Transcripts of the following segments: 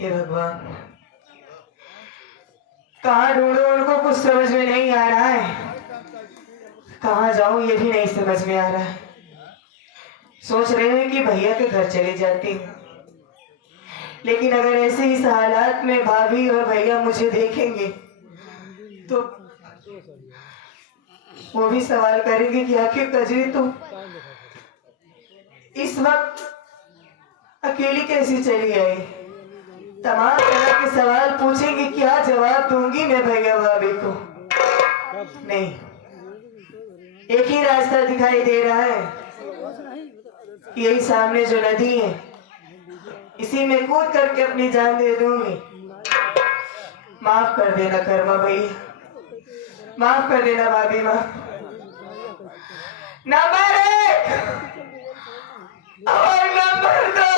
हे भगवान, कहाँ ढूंढूं उनको, कुछ समझ में नहीं आ रहा है। कहाँ जाऊं ये भी नहीं समझ में आ रहा है। सोच रहे हैं कि भैया के घर चली जाती हूँ, लेकिन अगर ऐसे ही हालात में भाभी और भैया मुझे देखेंगे तो वो भी सवाल करेंगे कि आखिर कजरी तो इस वक्त अकेली कैसी चली आई। तमाम तरह के सवाल पूछेंगे, क्या जवाब दूंगी मैं भैया भाभी को। नहीं, एक ही रास्ता दिखाई दे रहा है, यही सामने जो नदी है इसी में कूद करके अपनी जान दे दूंगी। माफ कर देना कर्मा भैया, माफ कर देना भाभी। माफ। नंबर 1 और नंबर 2।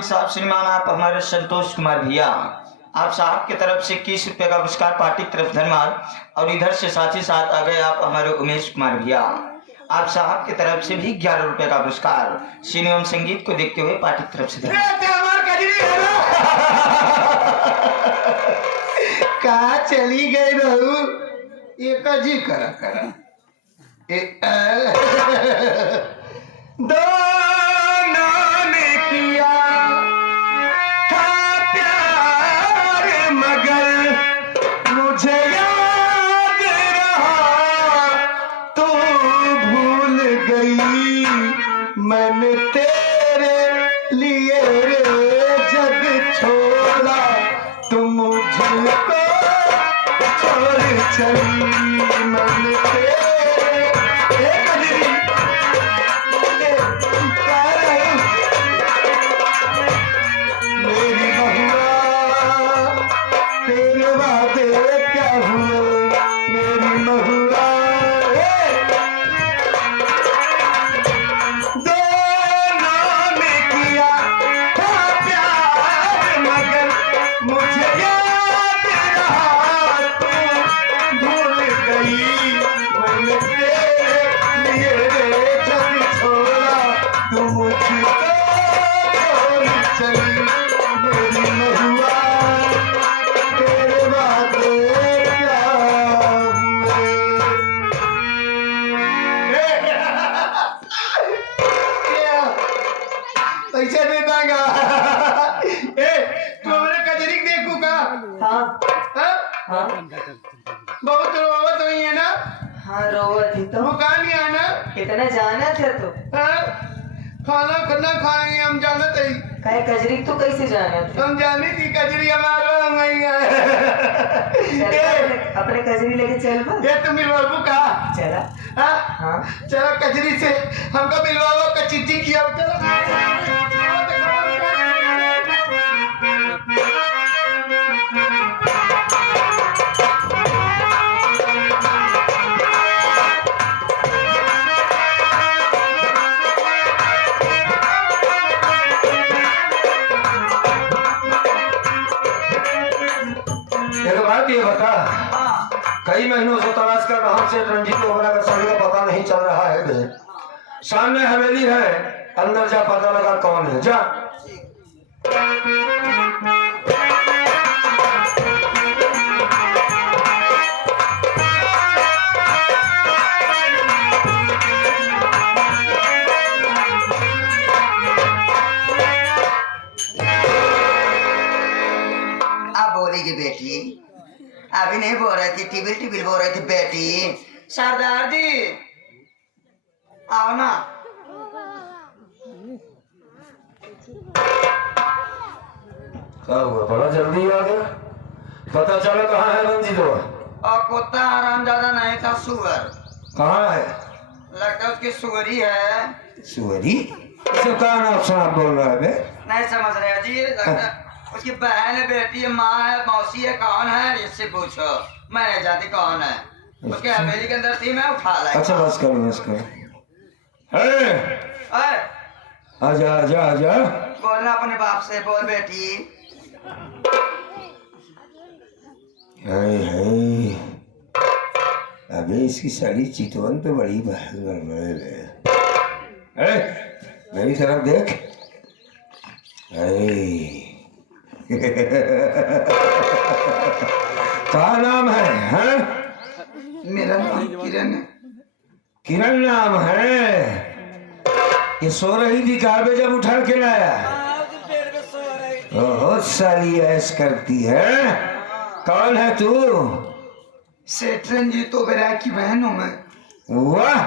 साहब श्रीमान आप हमारे संतोष कुमार भैया, आप साहब की तरफ से 21 रुपए का पुरस्कार पार्टी की तरफ धन्यवाद। और इधर से साथ ही साथ आ गए आप हमारे उमेश कुमार भैया, आप साहब की तरफ से भी 11 रुपए का पुरस्कार सिनेमा संगीत को देखते हुए पार्टी की तरफ से कहा चली गई रहू ये कजी करा करा मैंने तेरे लिए जग छोड़ा, तुम मुझको छोड़ चली। मैंने मेरी बहुआ तेरे वादे क्या हुए, मेरी बहुआ पैसे दे देगा। तू हमारे कजरी देखू का? हाँ हाँ बहुत रोवत हुई है ना? हाँ रोवत ही तो। वो कहाँ नहीं आना? कितना जाना था तो? खाना खाना खाएंगे हम जानते ही। काहे कजरी तो कैसे जाना थे? हम जाने की कजरी हमारा मैया अपने कजरी लेके चल बा। ये तुम बाबू का चला। हाँ हाँ चलो कजरी से हमको मिलवाओ कचिट्टी किया एक बात ये बता, कई महीनों से तलाश कर रहा हूं, सेठ रंजीत ओबरा का साड़ी का पता नहीं चल रहा है बे। सामने हवेली है, अंदर जा पता लगा कौन है, जा। अब बोलेगी बेटी, अभी नहीं बोल रही थी, टिबिल टिबिल बोल रही थी बेटी। सरदार जी आओ ना। क्या हुआ, बड़ा जल्दी आ गया? पता चला कहाँ है रंजीत? और कुत्ता आराम ज्यादा नहीं था, सुअर। कहाँ है? लगता है उसकी सुअरी है। सुअरी? इसे कहाँ नाम सुना बोल रहा है बे? नहीं समझ रहे जी, लगता है उसकी बहन है, बेटी है, माँ है, मौसी है, कौन है इससे पूछो, मैं नहीं जानती कौन है। उसके हवेली के अंदर थी, मैं उठा लाई। अच्छा बस करो, बस करो। ओए, आजा आजा आजा। बोलना अपने बाप से, बोल बेटी। हाय हाय, अबे इसकी साड़ी चितवन पे बड़ी गड़बड़ है। मेरी तरफ देख। क्या नाम है, हाँ? मेरा नाम किरण है। किरण नाम है? ये सो रही थी कहाँ पे जब उठा के लाया? ओहो साली ऐश करती है। कौन है तू? सेठ रंजीत ओबराय की बहन हूँ मैं। वाह,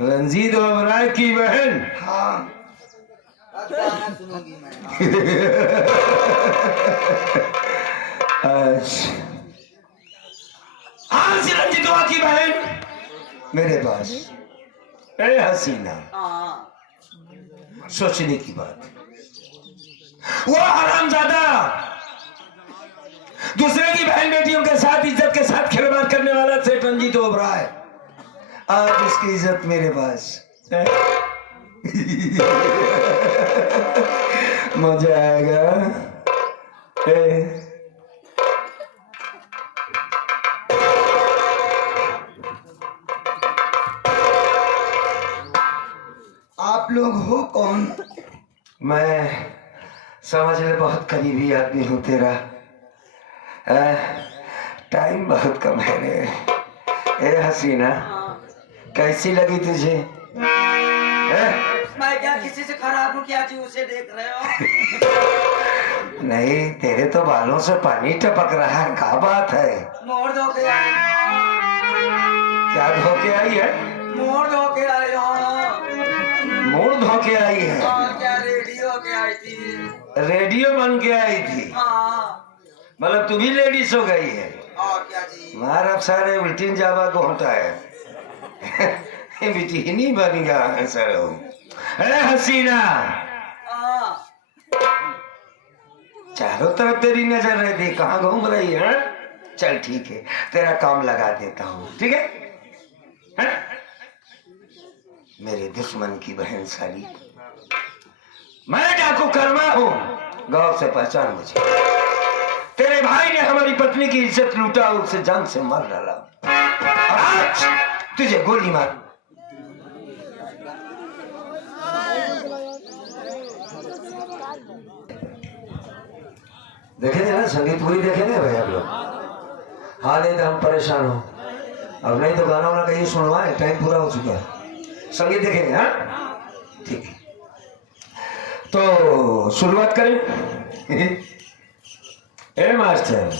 रंजीत ओबराय की बहन। हाँ आज रंजीत ओबराय की बहन मेरे पास। ए हसीना, सोचने की बात। वो हरामजादा दूसरे की बहन बेटियों के साथ इज्जत के साथ खिलवाड़ करने वाला सेठ रंजीत ओबराय, आज उसकी इज्जत मेरे पास। मजा आएगा। आप लोग हो कौन? मैं समझ ले बहुत करीबी आदमी हूँ तेरा। टाइम बहुत कम है रे। ए हसीना, कैसी लगी तुझे? मैं क्या किसी से खराब हूँ क्या जी, उसे देख रहे हो? नहीं, तेरे तो बालों से पानी टपक रहा है, क्या बात है? मोड़ धो के आई। क्या धो के आई है? मोड़ धो के आई हो। मूड धो के आई है? और क्या रेडियो के आई थी। रेडियो बन के आई थी? हाँ। मतलब तू भी लेडीज हो गई है? और क्या जी। मार अब सारे उल्टी जावा को होता है। बिटिहनी बन गया है सर। अरे हसीना, हाँ। चारों तरफ तेरी नजर रहती, कहाँ घूम रही है? चल ठीक है, तेरा काम लगा देता हूँ, ठीक है? मेरे दुश्मन की बहन साली, मैं डाकू कर्मा हूँ, गांव से पहचान मुझे। तेरे भाई ने हमारी पत्नी की इज्जत लूटा, उसे जान से मार डाला, और आज तुझे गोली मार। देखे थे ना संगीत पूरी, देखे थे भाई आप लोग? हाँ, नहीं तो हम परेशान हो। अब नहीं तो गाना वाना कहीं सुनवाए, टाइम पूरा हो चुका है। संगीत देखेंगे? हाँ ठीक है, तो शुरुआत करें। ए मास्टर,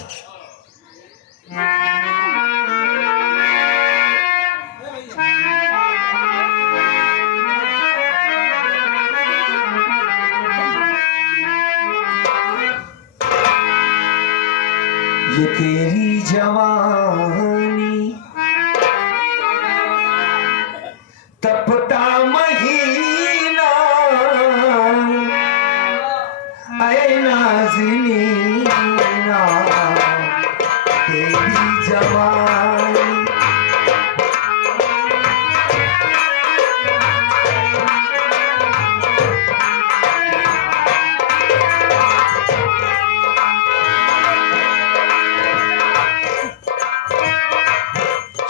जवानी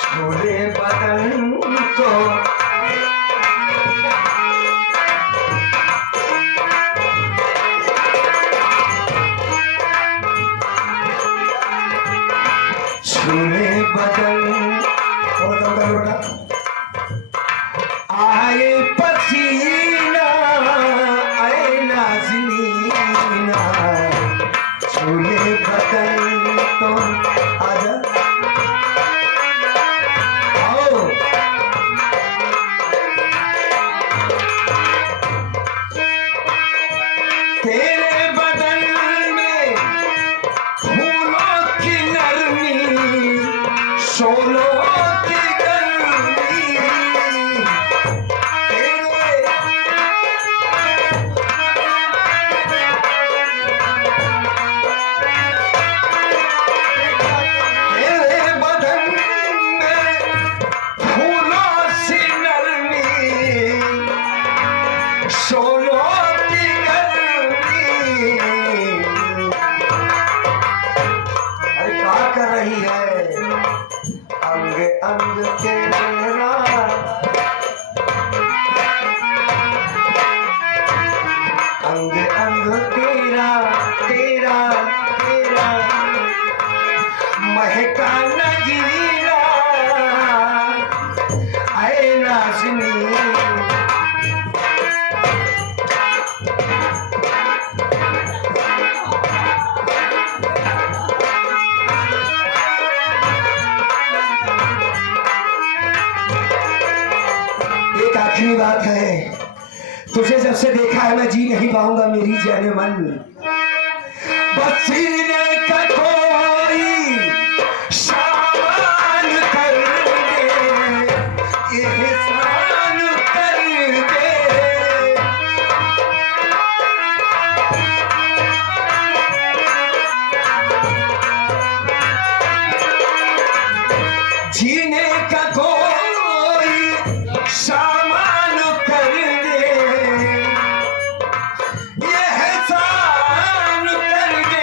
छोले बदन को छूले बदन आए पसीना आए नाज़नीना छूले बदन तो आजा आओ तेरे बदन में फूलों की नरमी शोलों की गर्मी तेरे बदन में फूलों सी नरमी शोलों की गर्मी अरे क्या कर रही है अंग अंग तेरा अंग अंग तेरा तेरा तेरा महका नगीरा आए नाज़नी एक आखिरी बात है तुझे जब से देखा है मैं जी नहीं पाऊंगा मेरी जाने मन बस सीने का कोई शान कर दे एहसान कर दे जीने का कोई सामान कर दे ये एहसान कर दे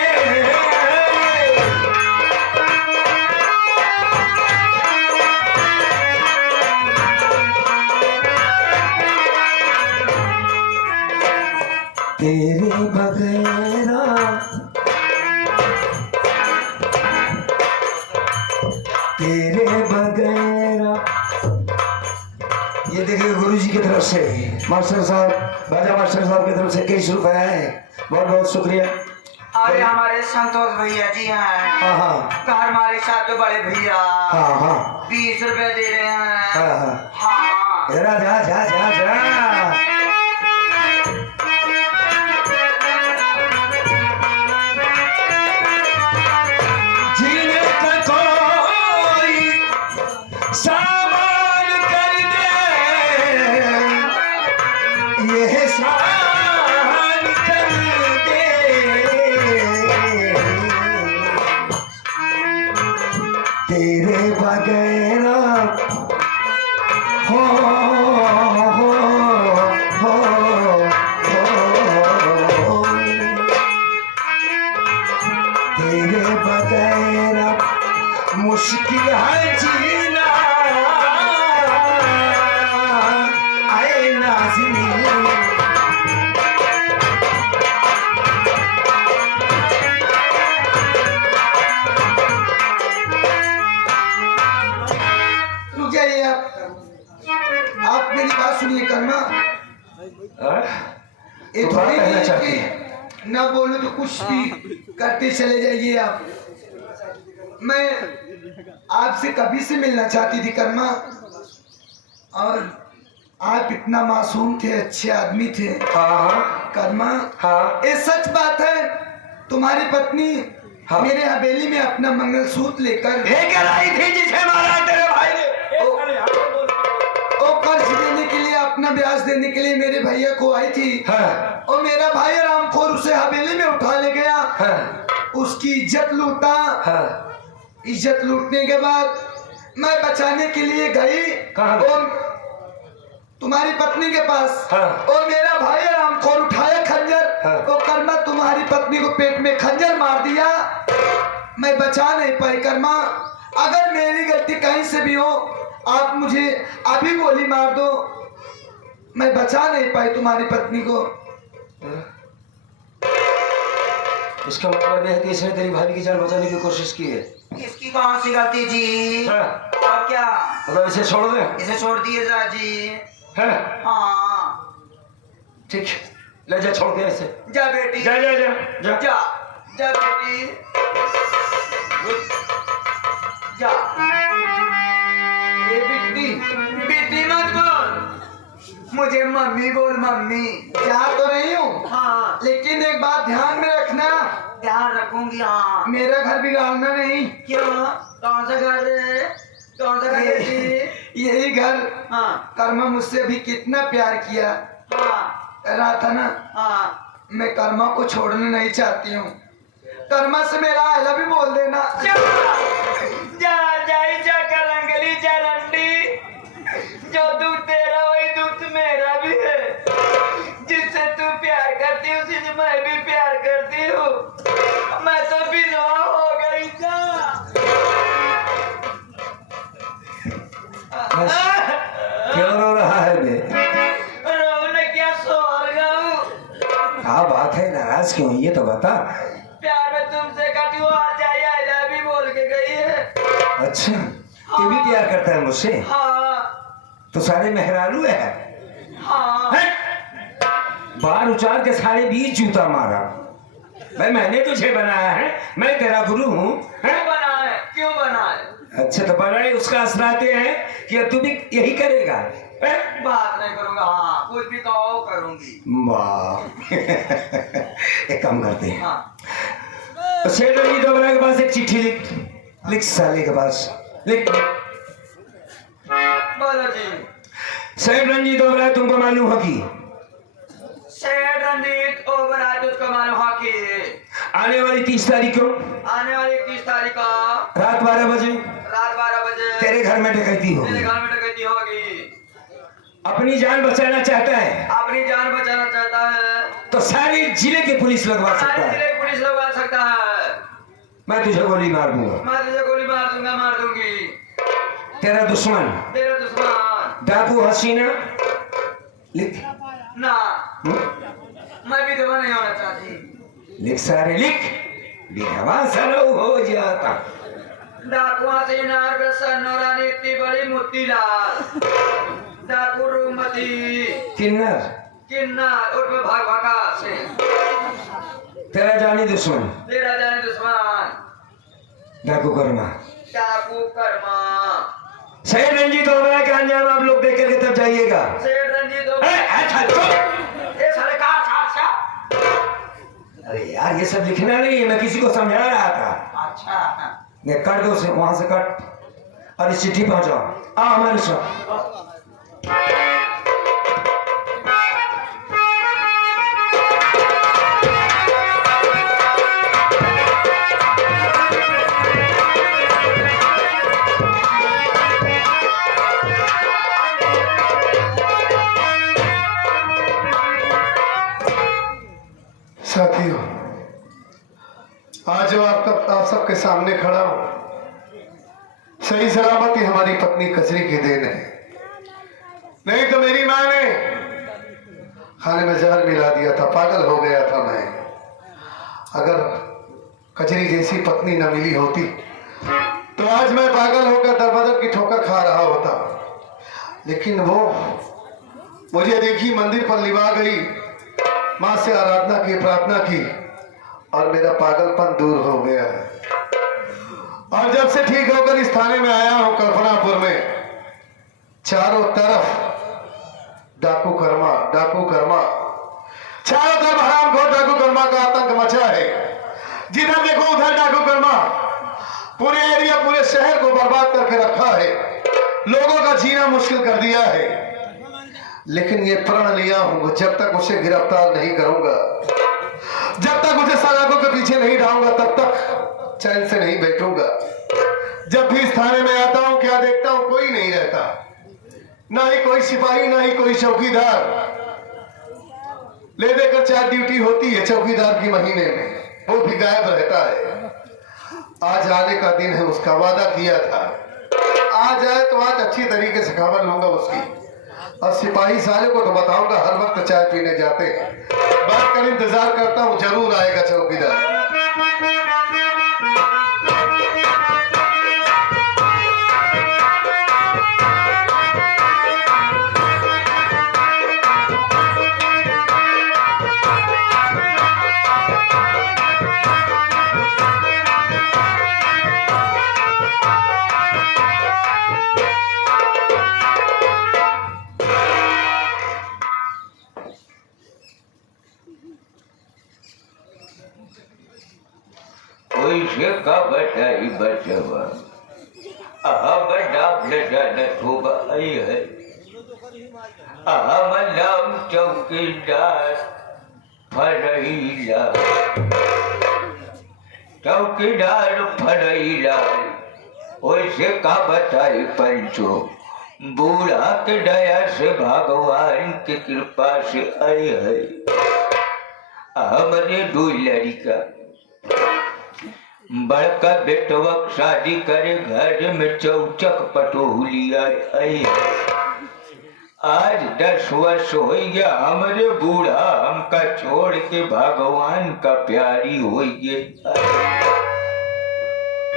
तेरे बगैरा तेरे बगैरा ये देखिए गुरुजी की तरफ से मास्टर साहब राजा मास्टर साहब की तरफ से कई रुपए हैं बहुत बहुत शुक्रिया अरे हमारे संतोष भैया जी हैं हाँ हाँ कार हमारे साथ जो बड़े भैया हाँ हाँ 20 रुपए दे रहे हैं हाँ हाँ हाँ जरा जा जा जा जा जीने का कोई सामान कर दे ये एहसान कर दे तेरे बगैरा हो हो हो हो तेरे बगैरा मुश्किल है जीना आए नाज़नी रुक जाइए आप मेरी बात सुनिए कर्मा ये तो बात थोड़ी कहना नहीं चाहती कि ना बोलो तो कुछ भी करते चले जाइए आप मैं आपसे कभी से मिलना चाहती थी कर्मा और आप इतना मासूम थे अच्छे आदमी थे हाँ कर्मा हाँ ये सच बात है तुम्हारी पत्नी हाँ। मेरे हवेली में अपना मंगलसूत्र लेकर लेकर आई थी जिसे मारा तेरे भाई ने वो कर्ज देने के लिए अपना ब्याज देने के लिए मेरे भैया को आई थी हाँ और मेरा भाई रामखोर उसे हवेली में उठा ले गया हाँ उसकी इज्जत लूटा हाँ इज्जत लूटने के बाद मैं बचाने के लिए गई कहाँ? और तुम्हारी पत्नी के पास। हाँ। और मेरा भाई रामखोर उठाया खंजर। हाँ। तो कर्मा तुम्हारी पत्नी को पेट में खंजर मार दिया। मैं बचा नहीं पाई कर्मा। अगर मेरी गलती कहीं से भी हो, आप मुझे अभी गोली मार दो। मैं बचा नहीं पाई तुम्हारी पत्नी को। इसका मतलब यह है कि इसने तेरी भाभी की जान बचाने की कोशिश की है। इसकी कौन सी गलती जी? हाँ। और क्या? मतलब इसे छोड़ दे। इसे छोड़ दिए जा जी। हाँ। हाँ। ठीक, ले जा, छोड़ दे इसे। जा बेटी, जा जा जा जा। जा जा बेटी, जा। ए बिट्टी, बेटी मत बोल, मुझे मम्मी बोल, मम्मी। जा तो रही हूँ, हाँ, लेकिन एक बात ध्यान में रखना, ध्यान रखूंगी। हाँ। मेरा घर बिगाड़ना नहीं। क्यों? कौन सा घर है? कौन सा घर है जी? यही घर। हाँ कर्मा मुझसे भी कितना प्यार किया हाँ कर रहा था ना। हाँ। मैं कर्मा को छोड़ना नहीं चाहती हूँ। कर्मा से मेरा आई लव यू बोल देना। जा जा जाई जा कलंगली जा रंडी, जो दुख तेरा वही दुख मेरा भी है। जिससे तू प्यार करती है उसी से मैं भी प्यार करती हूँ। मैं तो विधवा हो गई जा। क्यों रो रहा है बे? रोने क्या, सोर गाऊं? क्या बात है, नाराज क्यों? ये तो बता। प्यार में तुमसे कटी हार जाए आई लव यू बोल के गई है। अच्छा, तू भी प्यार करता है मुझसे? हाँ तो सारे मेहरारू है। हाँ। बार उचार के सारे बीच जूता मारा। भाई मैंने तुझे बनाया है, मैं तेरा गुरु हूँ। क्यों बना है? क्यों बना है? अच्छा, तो बनाए उसका असराते हैं कि अब तू भी यही करेगा। बात नहीं करूंगा। हाँ, कुछ भी कहो करूंगी। वाह। एक काम करते हैं, हाँ। तो सेठ रंजीत दोबरा के पास एक चिट्ठी लिख। लिख साले के पास लिख। बोलो जी। सेठ रंजीत दोबरा, तुमको मालूम होगी सेठ रंजीत ओबराय तुझको मालूम है कि आने वाली 30 तारीख को आने वाली 30 तारीख को रात 12 बजे रात 12 बजे तेरे घर में डकैती होगी। मेरे घर में डकैती होगी। अपनी जान बचाना चाहता है अपनी जान बचाना चाहता है तो सारे जिले की पुलिस लगवा सकता सारे है। जिले की पुलिस लगवा सकता है। मैं तुझे गोली मार दूंगा। मैं तुझे गोली मार दूंगा, मार दूंगी। तेरा दुश्मन तेरा दुश्मन डाकू हसीना लिख। ना, हम्म? मैं विधवा नहीं होना चाहती। लिख सारे लिख। विधवा सरव हो जाता। डाकुआ से नार सनोरानी इतनी बड़ी मोतीलाल डाकू रूमती किन्नर किन्नर उर्फ भाग भगा से तेरा जानी दुश्मन तेरा जाने दुश्मन डाकू कर्मा। डाकू कर्मा। सही रंजीत हो रहा है कि अंजाम आप लोग देख करके तब जाइएगा। सेठ रंजीत हो ये साले का अच्छा। अरे यार, ये सब लिखना नहीं है, मैं किसी को समझा रहा था। अच्छा, ये कर दो, से वहां से कट और इस चिट्ठी पहुंचाओ। आ हमारे साथ। साथियों, आज जो आप सबके सामने खड़ा हूं, सही सलामती हमारी पत्नी कचरी की देन है। नहीं तो मेरी माँ ने खाने में जहर मिला दिया था, पागल हो गया था मैं। अगर कचरी जैसी पत्नी न मिली होती तो आज मैं पागल होकर दरबदर की ठोकर खा रहा होता। लेकिन वो मुझे देखी मंदिर पर लिवा गई, माँ से आराधना की, प्रार्थना की और मेरा पागलपन दूर हो गया है। और जब से ठीक होकर इस थाने में आया हूं कल्पनापुर में, चारों तरफ डाकू कर्मा चारों तरफ हरामखोर डाकू कर्मा का आतंक मचा है। जिधर देखो उधर डाकू कर्मा पूरे एरिया, पूरे शहर को बर्बाद करके रखा है, लोगों का जीना मुश्किल कर दिया है। लेकिन ये प्रण लिया हूं, जब तक उसे गिरफ्तार नहीं करूंगा, जब तक उसे सलाखों के पीछे नहीं डालूंगा, तब तक चैन से नहीं बैठूंगा। जब भी इस थाने में आता हूँ क्या देखता हूँ, कोई नहीं रहता, ना ही कोई सिपाही ना ही कोई चौकीदार। ले देकर 4 ड्यूटी होती है चौकीदार की महीने में, वो भी गायब रहता है। आज आने का दिन है, उसका वादा किया था, आ जाए तो आज अच्छी तरीके से खबर लूंगा उसकी। और सिपाही साले को तो बताऊंगा हर वक्त चाय पीने जाते हैं। बात कर इंतजार करता हूँ, जरूर आएगा चौकीदार। ओइसे का बताई बचवा है नाम चौकीदार फरैला, चौकीदार फरैला। ओइसे का बताई पंचो, बूढ़ा के दया से भगवान की कृपा से आई है हमारे 2 लड़का। बड़का बेटवा शादी करे घर में चौचक पटोलिया आई। आज 10 वर्ष हो गया हमारे बूढ़ा हमका छोड़ के भगवान का प्यारी हो गया।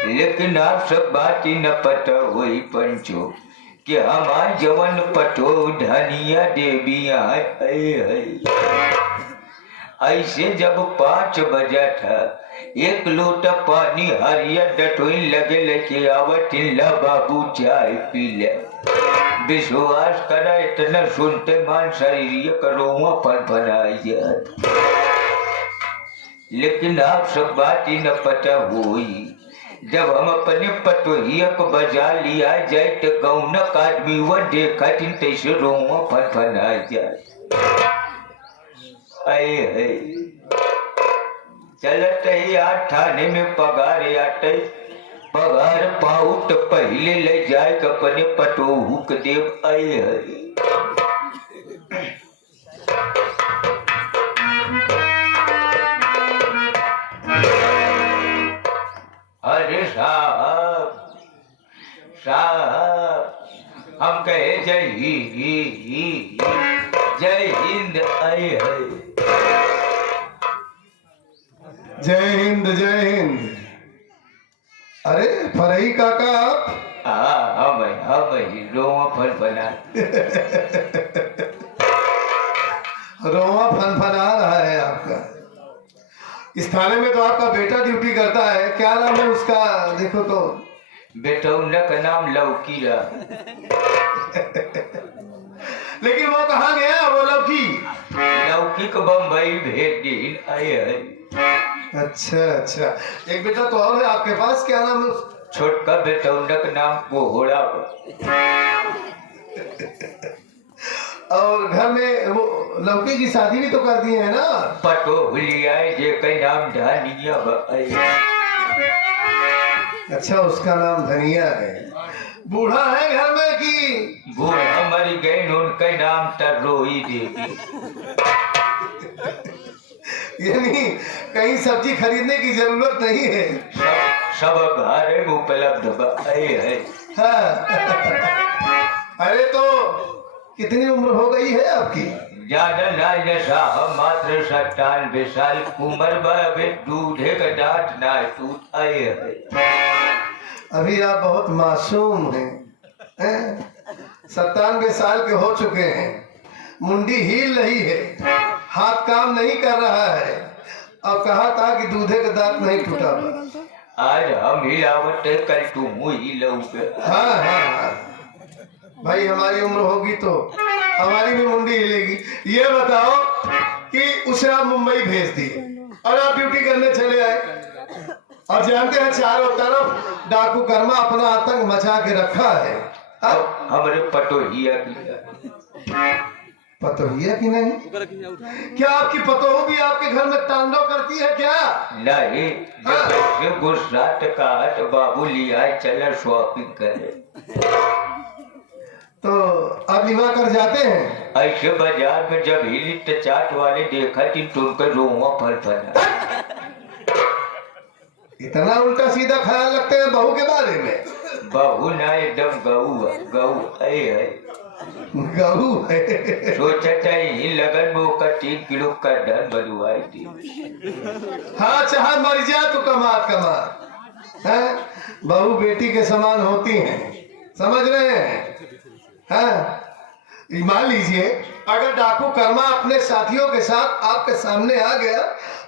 लेकिन आप सब बात ही न पता हुई पंचो कि हमार जवन पटो धनिया देविया ऐसे जब 5 बजा था, 1 लोटा पानी हरियर डटोइन लगे लेके आवत ला बाबू चाय पी ले। विश्वास करा इतना सुनते मान शरीर करोवा पर बनाया। लेकिन आप सब बात ही न पता हुई, जब हम अपने पटोहिया को बजा लिया जाए तो गौनक आदमी वो देखा तैसे रोवा पर बनाया जाए। चलत ही थाने में पगार आटे, पगार पाऊ तो पहले ले जाए अपने पटोहू के देव आए है। अरे साहब साहब हम कहे जय हिंद आए है। जय हिंद जय हिंद। अरे फरही काका आप? हाँ भाई रोवा फल बना रोवा फनफना रहा है आपका। इस थाने में तो आपका बेटा ड्यूटी करता है, क्या नाम है उसका? देखो तो बेटौना का नाम लौकी रहा। लेकिन वो कहाँ गया वो लौकी? लौकी को बम्बई भेज दी आए है। अच्छा, एक बेटा तो और है आपके पास, क्या नाम है? छोटका बेटौना का नाम कोहड़ा। और घर में वो लौकी की शादी भी तो कर दी है ना? पटोलिया जे का नाम धनिया है। अच्छा, उसका नाम धनिया है। बूढ़ा है घर में कि? बूढ़ा मर गए, उनका नाम तरोई देवी। यानी कहीं सब्जी खरीदने की जरूरत नहीं है, सब घर में उपलब्ध है। हाँ। अरे तो कितनी उम्र हो गई है आपकी? ज्यादा ना साहब, मात्र 97 साल उम्र में दूधे का दांत ना टूट आए है। अभी आप बहुत मासूम हैं? 97 साल के हो चुके हैं, मुंडी हिल रही है, हाथ काम नहीं कर रहा है। अब कहा था कि दूधे का दांत नहीं टूटा। आज हम हिलावट कल तुम ही लोगे। हाँ, भाई हमारी उम्र होगी तो हमारी भी मुंडी हिलेगी। ये बताओ कि उसे आप मुंबई भेज दिए और आप ड्यूटी करने चले आए, और जानते हैं चारों तरफ डाकू कर्मा अपना आतंक मचा के रखा है। हमारे पटोहिया पतोहिया की नहीं? क्या आपकी पतोह भी आपके घर में तांडव करती है क्या? नहीं, जब गुस्सा टकाट बाबू लिया चला शॉपिंग करे। तो अब लिवा कर जाते हैं? ऐसे बाजार में जब हिली चाट वाले देखा थी तुमको रोवा फड़फड़ा। इतना उल्टा सीधा ख्याल रखते हैं बहू के बारे में? बहू ना एकदम गऊ गऊ है। गहू है। सोचा था ही लगन में होकर 3 किलो का धन बनवाई थी। हाँ चाहे मर जा तो कमात कमात है। बहू बेटी के समान होती हैं, समझ रहे हैं? हाँ, मान लीजिए अगर डाकू कर्मा अपने साथियों के साथ आपके सामने आ गया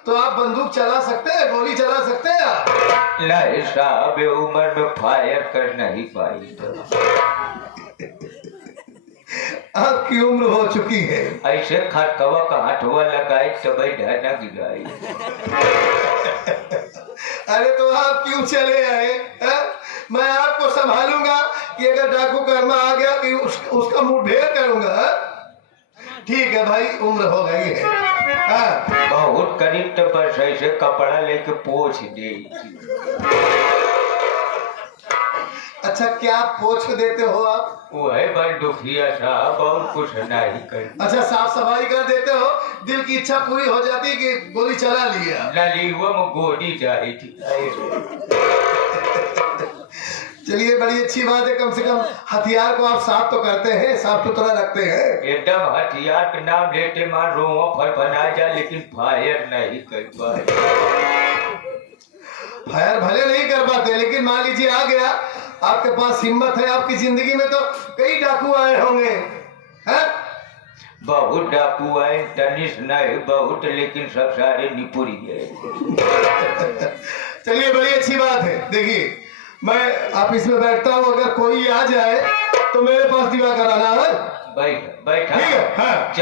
तो आप बंदूक चला सकते हैं, गोली चला सकते हैं आप? नहीं साहब, उम्र में फायर कर नहीं पाई तो। आपकी उम्र हो चुकी है। ऐसे खटकवा का हटवा लगाई तब ढाना गिराई। अरे तो आप क्यों चले आए? मैं आपको संभालूंगा कि अगर डाकू कर्मा आ गया कि उसका मुठभेड़ करूंगा। ठीक है भाई, उम्र हो गई है। बहुत करीब तो बस ऐसे कपड़ा लेके पोछ दे। अच्छा, क्या पोछ देते हो आप? वो है बंदूकिया साहब, और कुछ नहीं कर। अच्छा, साफ सफाई कर देते हो? दिल की इच्छा पूरी हो जाती है कि गोली चला लिया? नलीवा में गोली जा रही थी। चलिए, बड़ी अच्छी बात है। कम से कम हथियार को आप साफ तो करते हैं, साफ सुथरा रखते हैं। एकदम हथियार का नाम लेते मार रोवा फड़फड़ा जा, लेकिन फायर नहीं कर पाए। फायर भले नहीं कर पाते, लेकिन मान लीजिए आ गया, आपके पास हिम्मत है। आपकी जिंदगी में तो कई डाकू आए होंगे, हैं? बहुत डाकू आए, तनिस नहीं बहुत, लेकिन सब सारे निपुरी गए। चलिए, बड़ी अच्छी बात है। देखिए, मैं ऑफिस में बैठता हूँ, अगर कोई आ जाए तो मेरे पास दिवा कराना है। बैठ बैठ। ठीक है, हाँ।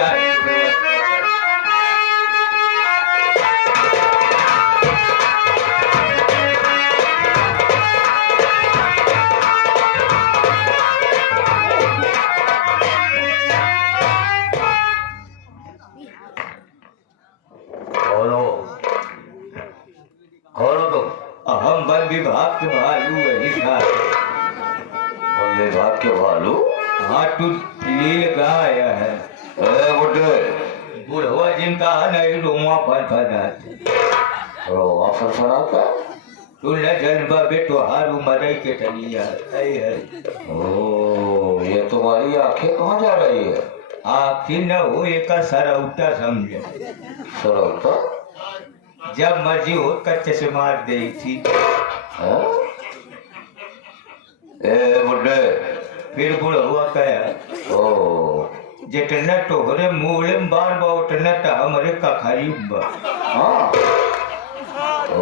हम वन विभाग के भालू है साहब। वन विभाग के भालू? हाँ, तू लील का आया है। बुढ़वा जिनका नहीं रोमा फड़फड़ाता। रोमा फड़फड़ाता? तू न जनबा बेटो हार उमर के चलिया है। ओ, ये तुम्हारी आंखें कहाँ जा रही है? आखिर न हो एक सरौटा समझे। सरौटा? जब मर्जी हो कच्चे से मार दे थी। ए बुड्ढे, फिर बुढ़वा कहा, ओ, जितना तोहरे मूले में बार बा उतना तो हमारे कखारी बा। हाँ, ओ,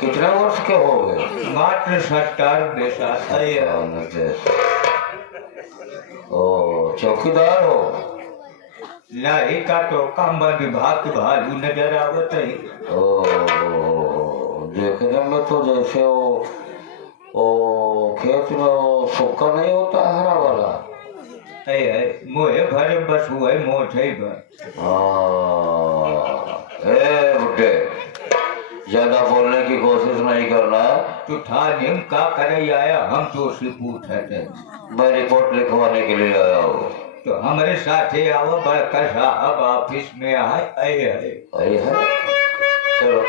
कितने वर्ष के हो गए? मात्र 70 बेसा है। ओ, चौकीदार हो? नहीं का तो काम विभाग के भालू नजर आवत है। ओ, देखने में तो जैसे वो खेत में वो सूखा नहीं होता हरा वाला। मोहे भरे बस हुए मोटे ए बुड्ढे, ज्यादा बोलने की कोशिश नहीं करना। तू थाने में का करे आया? हम तो उससे पूछे थे। मैं रिपोर्ट लिखवाने के लिए आया हूँ। तो हमारे साथ आओ, बड़का साहब ऑफिस में आए है। चलो।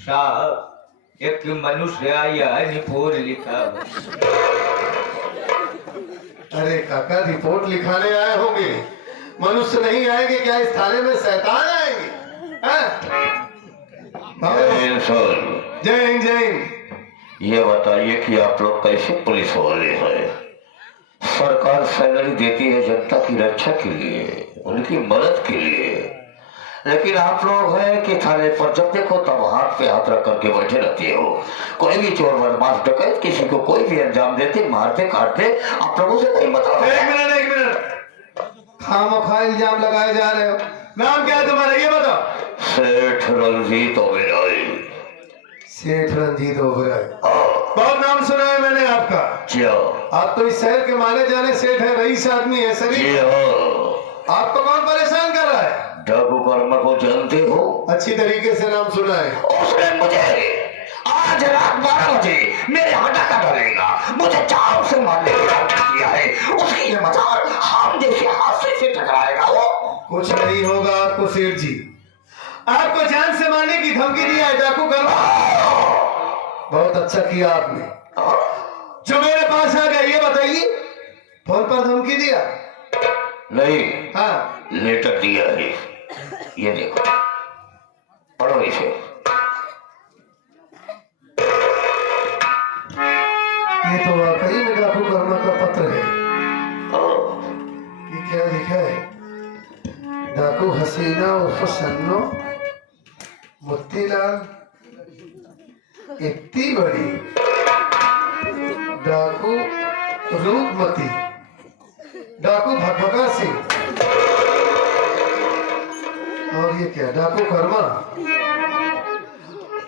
साहब, एक मनुष्य आया है, रिपोर्ट लिखा। अरे काका, रिपोर्ट लिखाने आए होंगे, मनुष्य नहीं आएंगे क्या? इस थाने में शैतान आएंगे? जय हिंद, जय हिंद। ये बताइए कि आप लोग कैसे पुलिस वाले हैं? सरकार सैलरी देती है जनता की रक्षा के लिए, उनकी मदद के लिए, लेकिन आप लोग हैं कि थाने पर जब देखो तब हाथ पे हाथ रख करके बैठे रहते हो। कोई भी चोर बदमाश डकैत किसी को कोई भी अंजाम देते, मारते काटते, आप लोगों से नहीं बताओ। एक मिनट, खामखा इल्जाम लगाए जा रहे हो। नाम क्या है तुम्हारा, ये बताओ। सेठ रंजीत ओबेरॉय। सेठ रंजीत ओबेरॉय, बहुत नाम सुना है मैंने आपका। जी हाँ। आप तो इस शहर के माने जाने सेठ है, रईस आदमी है सभी। जी हाँ। आपको कौन परेशान कर रहा है? डाकू कर्मा को जानते हो? अच्छी तरीके से नाम सुना है। उसने मुझे आज रात 12 बजे मेरे हटा का डालेगा, मुझे चाव से मारने की धमकी दिया है। उसकी ये मजाल हम जैसे हादसे से टकराएगा वो। कुछ नहीं होगा आपको सेठ जी, आपको जान से मारने की धमकी दिया है डाकू कर्मा। बहुत अच्छा किया आपने जो मेरे पास आ गया। ये बताइए, फोन पर धमकी दिया? नहीं, हाँ, लेटर दिया है। ये देखो, पढ़ो इसे। ये तो वाकई में डाकू कर्मा का पत्र है। ये क्या लिखा है? डाकू हसीना उर्फ सन्नो मोतीलाल इतनी बड़ी डाकू रूपमती डाकू भगभगा सिंह। और ये क्या डाकू कर्मा?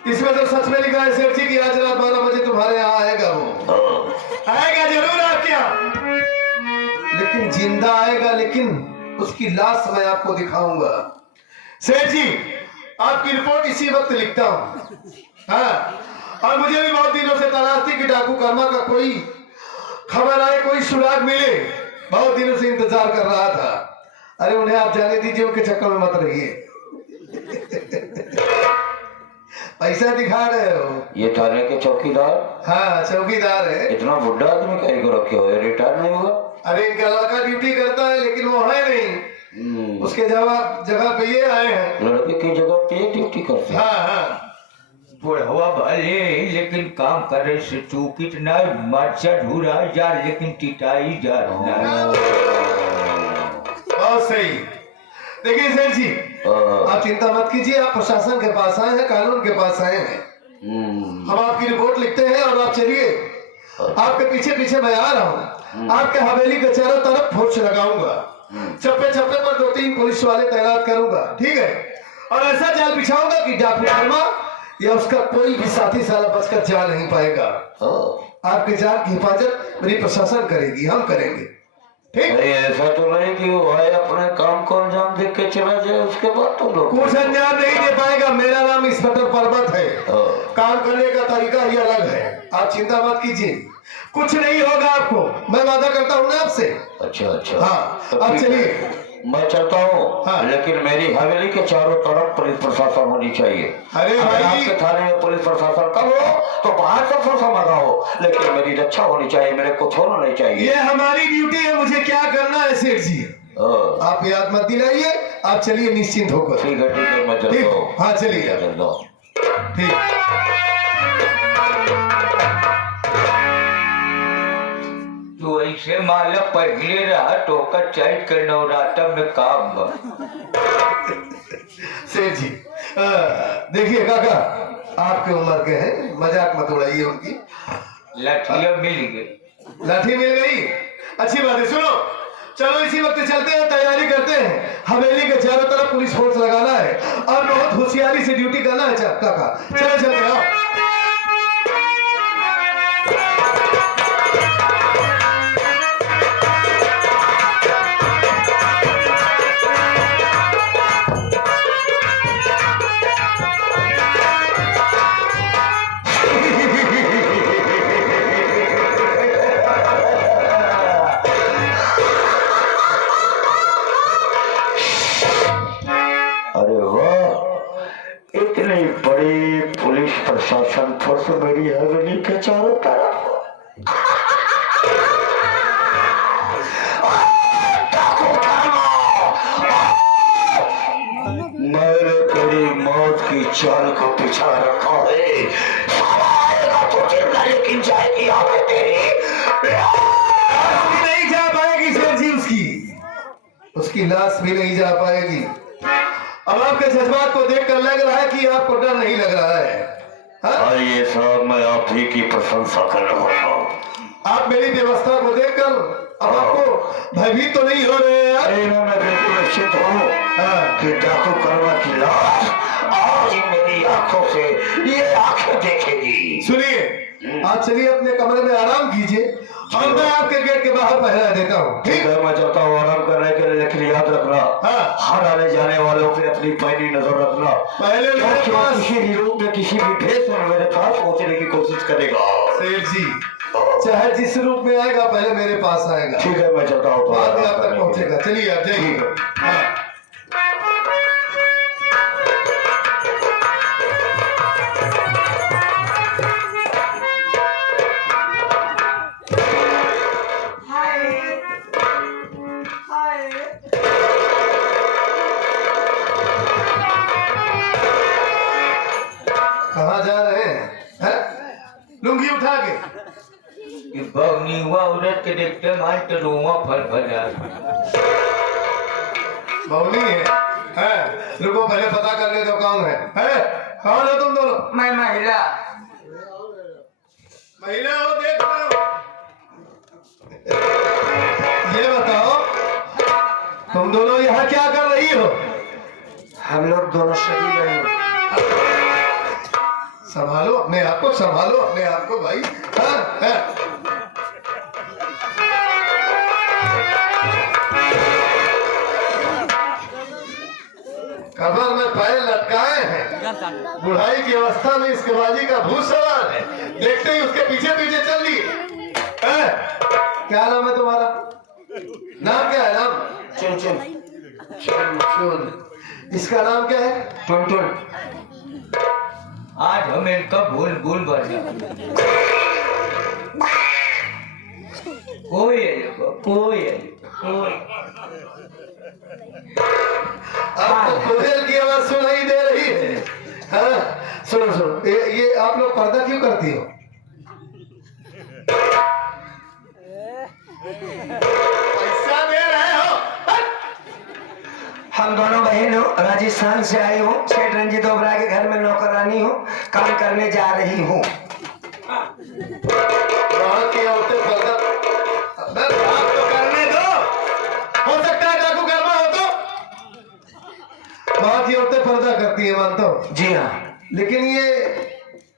इसमें तो सच में लिखा है सेठ जी की आज रात 12 बजे तुम्हारे यहाँ आएगा। वो आएगा जरूर आपके यहाँ, लेकिन जिंदा आएगा, लेकिन उसकी लाश मैं आपको दिखाऊंगा। सेठ जी, आपकी रिपोर्ट इसी वक्त लिखता हूँ। हाँ, और मुझे भी बहुत दिनों से तलाश थी कि डाकू कर्मा का कोई खबर आए, कोई सुराग मिले। बहुत दिनों से इंतजार कर रहा था। अरे उन्हें आप जाने दीजिए, उनके चक्कर में मत रहिए। पैसा दिखा रहे हो? ये थाने के चौकीदार? हाँ, चौकीदार है। इतना बुढ़ा आदमी कहीं को रखे हुए, रिटायर नहीं हुआ? अरे इनका लड़का ड्यूटी करता है, लेकिन वो है नहीं। उसके जगह पे ये आए हैं। लड़के की जगह पे ड्यूटी करते हैं। हाँ हाँ, बुढ़वा भले लेकिन काम करे से चूकित न मर्चा ढूरा जा, लेकिन टिटाई जा बहुत सही। देखिए सेठ जी, आप चिंता मत कीजिए। आप प्रशासन के पास आए हैं, कानून के पास आए हैं। हम आपकी रिपोर्ट लिखते हैं और आप चलिए। आपके पीछे पीछे मैं आ रहा हूँ। आपके हवेली के चारों तरफ फोर्स लगाऊंगा। चप्पे चप्पे पर 2-3 पुलिस वाले तैनात करूंगा, ठीक है? और ऐसा जाल बिछाऊंगा कि डाकू कर्मा या उसका कोई भी साथी साला बचकर जा नहीं पाएगा। आपके जान की हिफाजत मेरी प्रशासन करेगी, हम करेंगे, ठीक? ऐसा तो नहीं कि वो भाई अपने काम को अंजाम दे के चला जाए, उसके बाद तो लोग कुछ अंजाम नहीं दे पाएगा। मेरा नाम इंस्पेक्टर पर्वत है। काम करने का तरीका ही अलग है। आप चिंता मत कीजिए, कुछ नहीं होगा आपको, मैं वादा करता हूँ ना आपसे। अच्छा अच्छा। हाँ, तो अब ठीक चलिए। है, मैं चलता हूँ। हाँ। लेकिन मेरी हवेली के चारों तरफ पुलिस प्रशासन होनी चाहिए। अरे अगर भाई, आपके थाने में पुलिस प्रशासन कम हो तो बाहर से फोर्स मंगाओ, लेकिन मेरी रक्षा होनी चाहिए, मेरे को छोड़ना नहीं चाहिए। ये हमारी ड्यूटी है, मुझे क्या करना है सेठ जी, आप याद मत दिलाइए। आप चलिए निश्चिंत होकर। ठीक है, मैं चलता हूँ। हाँ चलिए, चलता हूँ। ठीक। तू ऐसे माला पहले रहा टोकर चैट कर नवरात्र में काम। सेठ जी, देखिए काका, आपके उम्र के हैं, मजाक मत उड़ाइए उनकी। लाठियां मिल गई। लाठी मिल गई, अच्छी बात है। सुनो, चलो इसी वक्त चलते हैं, तैयारी करते हैं। हवेली के चारों तरफ पुलिस फोर्स लगाना है और बहुत होशियारी से ड्यूटी करना है काका। चलो चलते आओ। अरे वाह, इतनी बड़ी पुलिस प्रशासन फोर्स मेरी हवेली के चारों तरफ। मैंने तेरी मौत की चाल को पिछा रखा है। तो जिंदा लेकिन जाएगी आगे तेरी नहीं जा पाएगी सेठ जी, उसकी लाश भी नहीं जा पाएगी। अब आपके जज्बात को देखकर लग रहा है कि आपको डर नहीं लग रहा है। हाँ? ये साहब, मैं आप ही की प्रशंसा कर रहा हूँ। आप मेरी व्यवस्था को देखकर अब आपको भयभीत तो नहीं हो रहे हैं यार? मैं बिल्कुल निश्चित हूँ। कि डाकू कर्मा की लाश आज मेरी आंखों से ये आंखें देखेगी। सुनिए, आप चलिए अपने कमरे में आराम कीजिए और मैं आपके गेट के बाहर पहरा देता हूँ। ठीक है, मैं चाहता हूँ आराम करने के लिए, लेकिन याद रखना हर आने जाने वालों पे अपनी पैनी नजर रखना। पहले मेरे पास किसी भी रूप में किसी भी भेष में मेरे पास पहुंचने की कोशिश करेगा। सेठ जी, चाहे जिस रूप में आएगा पहले मेरे पास आएगा। ठीक है, मैं चाहता हूँ बाद में आप तक पहुंचेगा। चलिए आप जाइए। हाँ। कहाँ जा रहे हैं? लुंगी उठा के। ये बगनी हुआ औरत के देखते मार के रोमा फल फल बहुनी है? रुको पहले पता कर ले दो कौन है? कौन हो तुम दोनों? मैं महिला। महिला हो? देख रहा हूं। ये बताओ तुम दोनों यहाँ क्या कर रही हो? हम लोग दोनों सगी बहन। संभालो अपने आप को, संभालो अपने आप को भाई। कमर में पैर लटकाए हैं, बुढ़ाई की अवस्था में इसके बाजी का भूत सवार है, देखते ही उसके पीछे पीछे चल दिए। क्या नाम है तुम्हारा? नाम क्या है? नाम? चुन चुन चुन चुन। इसका नाम क्या है? टुन टुन। आज हम इनका भूल भूल बन कोई आपको कोयल की आवाज सुनाई दे रही है? हाँ, सुनो सुनो, ये आप लोग पर्दा क्यों करती हो? पैसा दे रहे हो? हम दोनों बहन हो, राजस्थान से आई हूँ, सेठ रंजीत ओबरा के घर में नौकरानी हूँ, काम करने जा रही हूँ। वहाँ की औरतें पर्दा बात तो करने दो, हो सकता है डाकू कर्मा हो तो। वहाँ की औरतें पर्दा करती है मानता हूँ। जी हाँ। लेकिन ये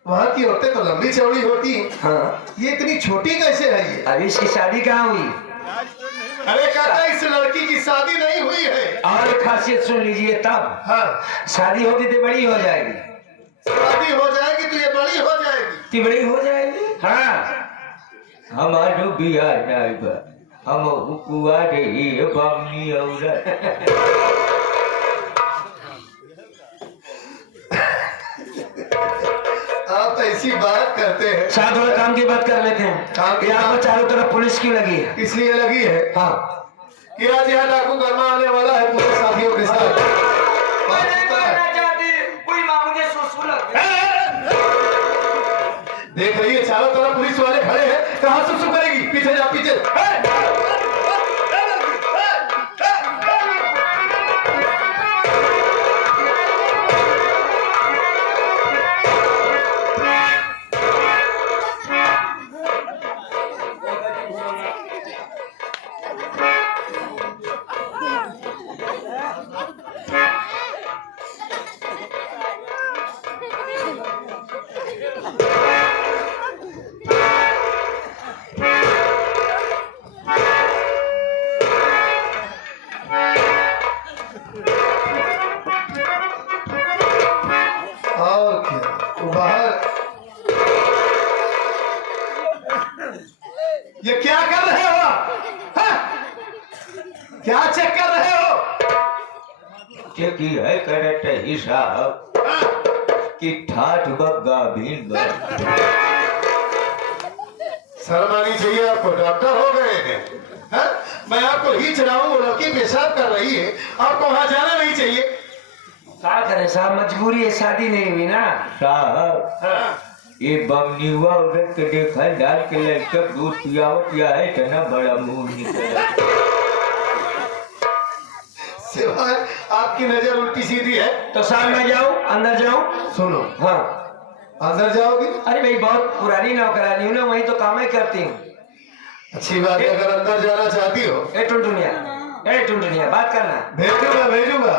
वहाँ की औरतें तो लंबी चौड़ी होती हैं। हाँ, ये इतनी छोटी कैसे है ये? अभी इसकी शादी कहाँ हुई? अरे काका, इस लड़की की शादी नहीं हुई है। और खासियत सुन लीजिए, तब हाँ, शादी होती तो बड़ी हो जाएगी। शादी हो जाएगी तो ये बड़ी हो जाएगी। ती बड़ी हो जाएगी। हाँ, हमारो बिया जाएगा, हम हुकुआ रही बगनी औरत। आप ऐसी बात करते हैं। साथ वाला काम की बात कर लेते हैं। काम की यहाँ पर चारों तरफ पुलिस क्यों लगी है? इसलिए लगी है हाँ, कि आज यहाँ डाकू कर्मा आने वाला है पूरे साथियों के साथ। कोई माँ मुझे सुसु लग देख रही है चारों तरफ पुलिस वाले खड़े हैं, कहाँ सुसु करेगी? पीछे जा, पीछे। और क्या बाहर ये क्या कर रहे हो? हाँ? क्या चेक कर रहे हो? की है करते हिसाब कि ठाठ बग्गा भीन शर्म आनी चाहिए आपको, डॉक्टर हो गए हैं। हाँ? मैं आपको ही चलाऊं, वो लड़की पेशाब कर रही है, आपको वहां जाना नहीं चाहिए। क्या करे साहब, मजबूरी है, शादी नहीं हुई ना। साहब हाँ। ये बमनी हुआ औरत के देखा डाल के लड़का दूध पियावत या है इतना बड़ा मुंह निकला। सिवाय आपकी नजर उल्टी सीधी है। तो साहब मैं जाऊँ, अंदर जाऊँ? सुनो, हाँ। अंदर जाओगी? अरे भाई बहुत पुरानी नौकरानी हूँ ना, वही तो काम ही करती हूँ। अच्छी बात है, अगर अंदर जाना चाहती हो। ए टुनटुनिया, बात करना। भेजूंगा भेजूंगा।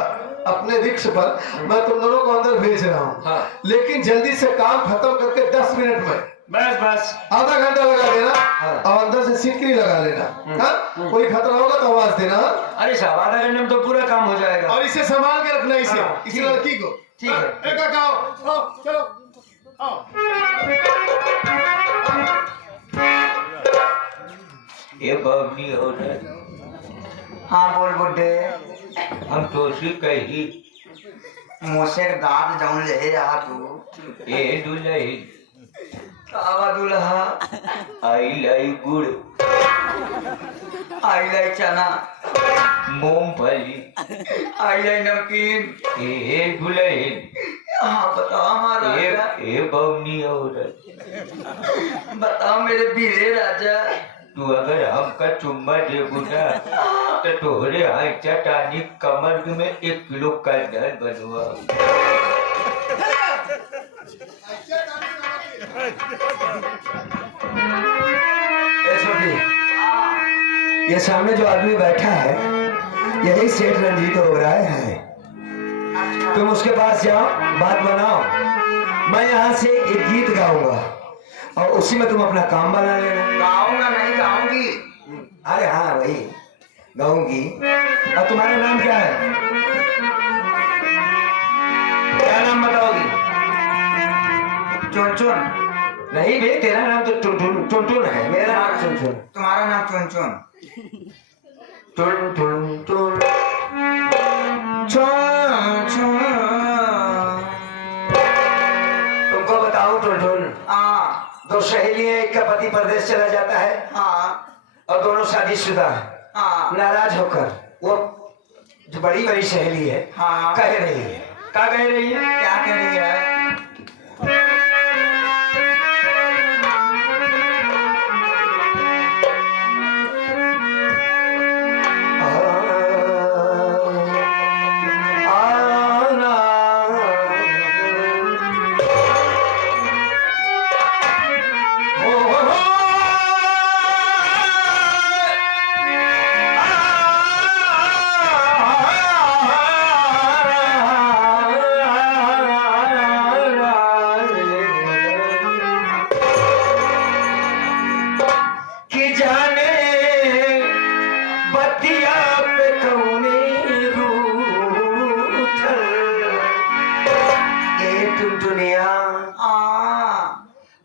रिक्स पर मैं तुम दोनों को अंदर भेज रहा हूँ। हाँ। लेकिन जल्दी से काम खत्म करके 10 मिनट में, बस बस आधा घंटा लगा देना। हाँ। और अंदर से सिटकरी लगा लेना। हाँ? कोई खतरा होगा तो आवाज देना। हाँ? अरे साहब आधा घंटे में तो पूरा काम हो जाएगा। और इसे संभाल के रखना, इसे हाँ, इस ठीक है। लड़की को। ठीक है। हाँ, ए काका आओ, चलो आओ। ये बबनी औरत। हाँ बोल बुड्ढे। हम तो उसी कही मुझसे दांत जाऊन ले जा तू। ए दुलही कावा दुल्हा, आई लाई गुड़ आई लाई चना, मूंगफली आई लाई नमकीन। ए दुलही हाँ बताओ हमारा राजा, ए बबनी औरत। बताओ मेरे बीरे राजा। तू अगर हमका चुम्मा दे बुना तो तोहरे हाथ चटानी कमर में 1 किलो कंडल बनवा। ए छोटी, ये सामने जो आदमी बैठा है यही सेठ रंजीत ओबराय है। तुम उसके पास जाओ, बात बनाओ। मैं यहाँ से एक गीत गाऊंगा और उसी में तुम अपना काम बना लेना। गाऊंगा नहीं गाऊंगी। अरे हाँ वही गाऊंगी। और तुम्हारा नाम क्या है? क्या नाम बताओगी? चुन चुन। नहीं बे, तेरा नाम तो टुन टुन टुन है, मेरा नाम चुन चुन। तुम्हारा नाम चुन चुन। टुन टुन टुन चुन चुन। तुमको बताऊं टुन टुन, हाँ 2 सहेलियां, एक का पति परदेश चला जाता है हाँ और दोनों शादीशुदा हैं। हाँ नाराज होकर वो जो बड़ी बड़ी सहेली है हाँ। कह रही है, क्या कह रही है? क्या कह रही है?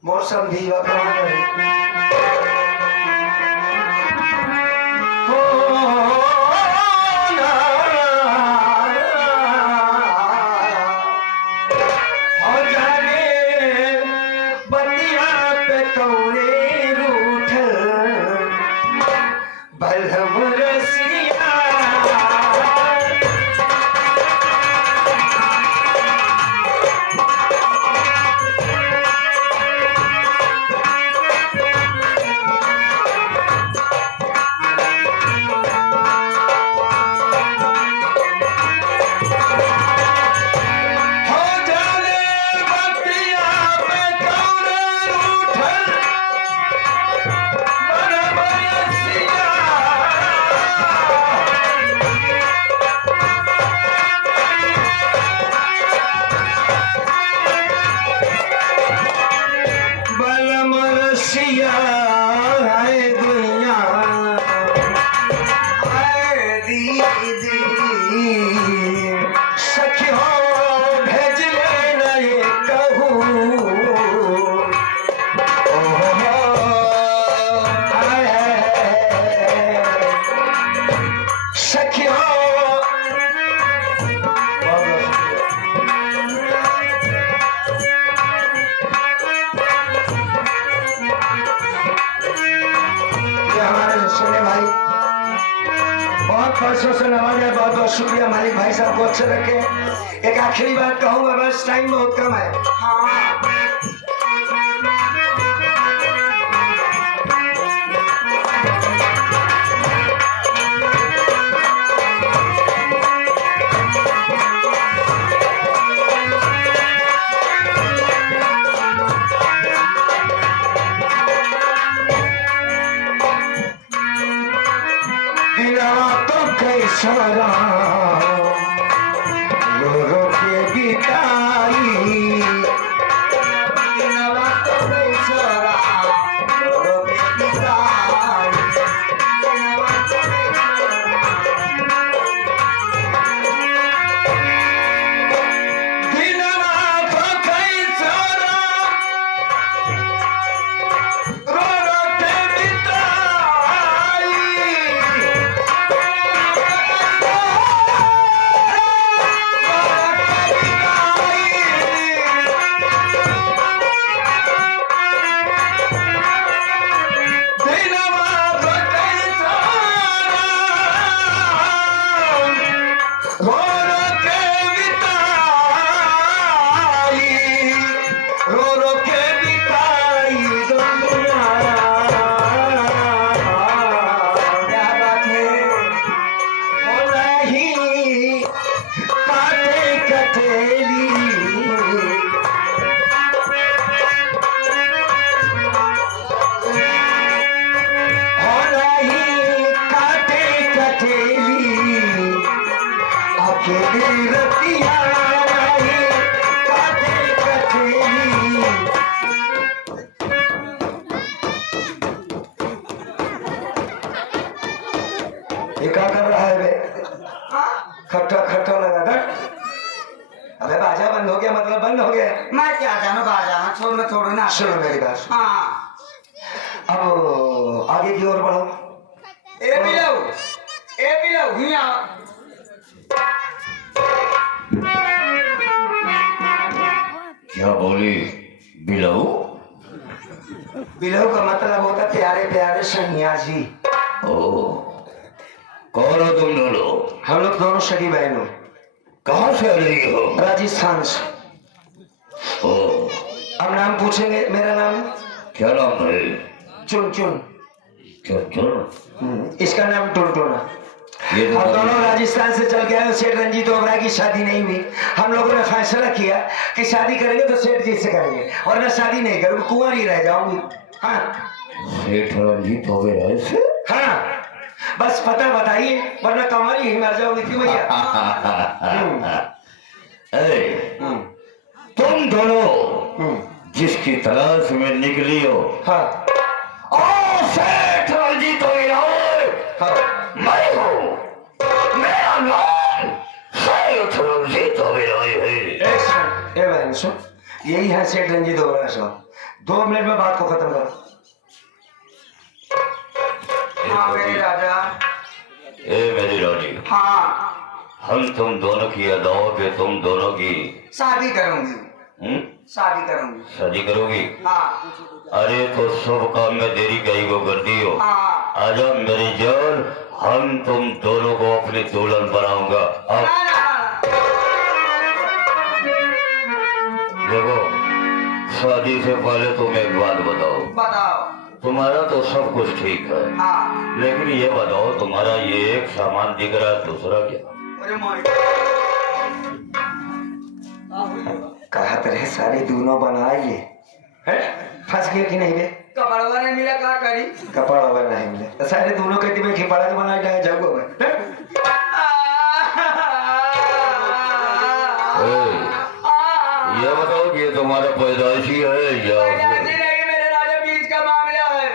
मौसम भी बहुत शुक्रिया मालिक भाई साहब को अच्छे रखे। एक आखिरी बात कहूंगा, बस टाइम बहुत कम है। हाँ तो कैसा अकेली रतिया नहीं काटे कचेरी। ये क्या कर रहा है बे? खट्टा खट्टा लगा था। अबे बाजा बंद हो गया मतलब बंद हो गया। मैं क्या जानू बाजा छोड़ मैं थोड़ी ना। सुनो मेरी बात। हाँ अब आगे की ओर बढ़ो। ए बिलो हिया क्या बोली बिलऊ? बिलहू का मतलब होता है प्यारे प्यारे सन्यासी। ओ कौन हो तुम दोनों? हम लोग दोनों सगी बहन हो। कहाँ से आ रही हो? राजस्थान से। ओ अब नाम पूछेंगे? मेरा नाम क्या नाम है? चुन चुन। क्या चुन? इसका नाम टुनटुना। ये तो हम बड़ी- दोनों राजस्थान से चल के आए। सेठ रंजीत ओबरा की शादी नहीं हुई। हम लोगों ने फैसला किया कि शादी करेंगे तो सेठ जी से करेंगे, और मैं शादी नहीं करूंगी, कुंवारी रह जाऊंगी। हाँ सेठ रंजीत हो गए ऐसे? हाँ, बस पता बताइए वरना कुंवारी ही मर जाओगी। क्यों भैया? ए, तुम दोनों जिसकी तलाश में निकली हो, हाँ ओ सेठ रंजीत हो गया हाँ मैं हूँ। मेरा नाम सेठ रंजीत हो गया है। ए बहन सुन, यही है सेठ रंजीत ओबरा साहब। 2 मिनट में बात को खत्म करो। हाँ मेरे राजा। ए मेरी रानी, हाँ हम तुम दोनों की अदाओं पे तुम दोनों की शादी करूंगी। शादी करूंगी। शादी करोगी? हाँ अरे तो शुभ काम में देरी कहीं को करती हो। हाँ आजा मेरी जान, हम तुम दोनों को अपनी दुल्हन बनाऊंगा। अब ना, ना, देखो, शादी से पहले तुम एक बात बताओ। बताओ। तुम्हारा तो सब कुछ ठीक है, हाँ लेकिन ये बताओ तुम्हारा ये एक सामान दिख रहा है, दूसरा क्या? अरे मोई कहा तरह सारे दोनों बना लिए फंस गए कि नहीं बे? कपड़वा नहीं मिला क्या करी? कपड़ा वगैरह नहीं मिले तो सारे दोनों कहते मैं खिपाड़ा के बना जाए जाओ ये बताओ कि ये तुम्हारा पैदाइशी है या पैदाइशी नहीं मेरे राजा, बीच का मामला है।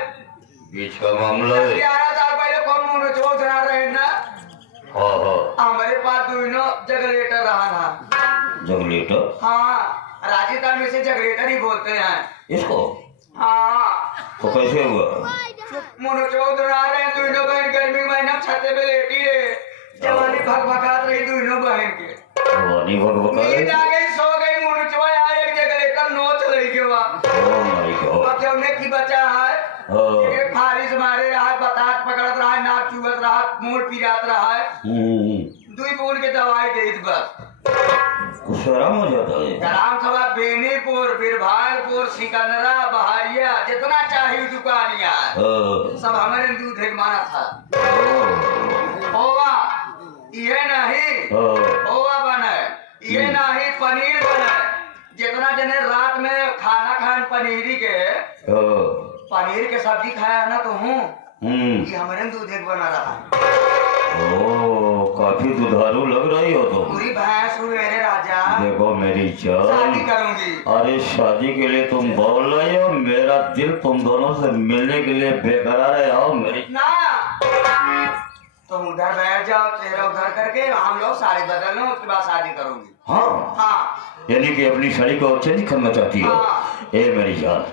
बीच का मामला है? 11 साल पहले कौन मुंह चोट रहे ना, हाँ हाँ, हमारे पास दोनों जगलेटर रहा था। जगलेटर? हाँ राजस्थान में से जगलेटर ही बोलते हैं इसको? हाँ तो कैसे हुआ? मनोचौध रहे दोनों बहन, गर्मी के महीना छते पे लेटी रहे, जवानी भगभगात रही दोनों बहन के। जवानी भगभगा रही? नींद आ गई, सो गई, मनोचवा आया, एक जगलेटर नोच रही के बाद। Oh my God. अब जौने की बचा है, एक फारिश मारे रहा है, बतास पकड़त रहा है, नाक चुभत रहा है, मुंह पिरात रहा है, 2 बूंद के दवाई दे दी बस। कुछ आराम हो जाता है? ग्राम सभा बेनीपुर, बिरभालपुर, सिकंदरा, बहारिया, जितना चाहिए दुकानिया सब हमारे दूध एक माना था। होवा ये नहीं, होवा बने ये नहीं, पनीर बने। जितना जने रात में खाना खान पनीरी के, पनीर के सब्जी खाया है ना तो हूँ, ये हमारे दूध एक बना रहा। ओ काफी दुधारू लग रही हो तुम। पूरी भैंस हुई मेरे राजा। देखो मेरी शादी जान, करूंगी। अरे शादी के लिए तुम बोल रही हो, मेरा दिल तुम दोनों से मिलने के लिए बेकरार है। आओ मेरी ना तुम उधर बैठ जाओ, चेहरा उधर करके हम लोग साड़ी बदल लो, उसके बाद शादी करूंगी। हाँ, हाँ यानी कि अपनी साड़ी को चेंज करना चाहती हो? हाँ। ए मेरी जान,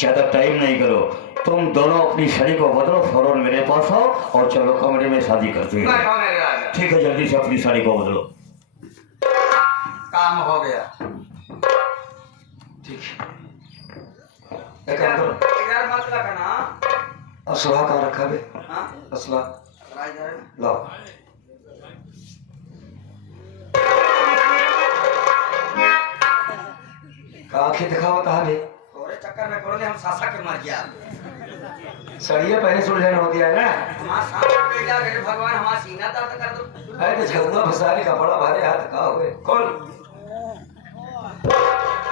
ज्यादा टाइम नहीं करो, तुम दोनों अपनी साड़ी को बदलो, फौरन मेरे पास आओ और चलो कमरे में शादी करते हैं। बैठो मेरे राजा। ठीक है, जल्दी से अपनी साड़ी को बदलो। काम हो गया। ठीक है, एक काम करो, इधर मत रखना। असला कहाँ रखा बे? हाँ असला राजा। लाओ। आंखें दिखाओ कहा बे? थोड़े चक्कर में पड़ो, हम सासा के मर गया। सड़िया पहले सुलझन होती है ना। हमारा सांप पे जा के भगवान हमारा सीना दर्द कर दो। अरे तो झगड़ा फसारी कपड़ा भारे हाथ का हुए कौन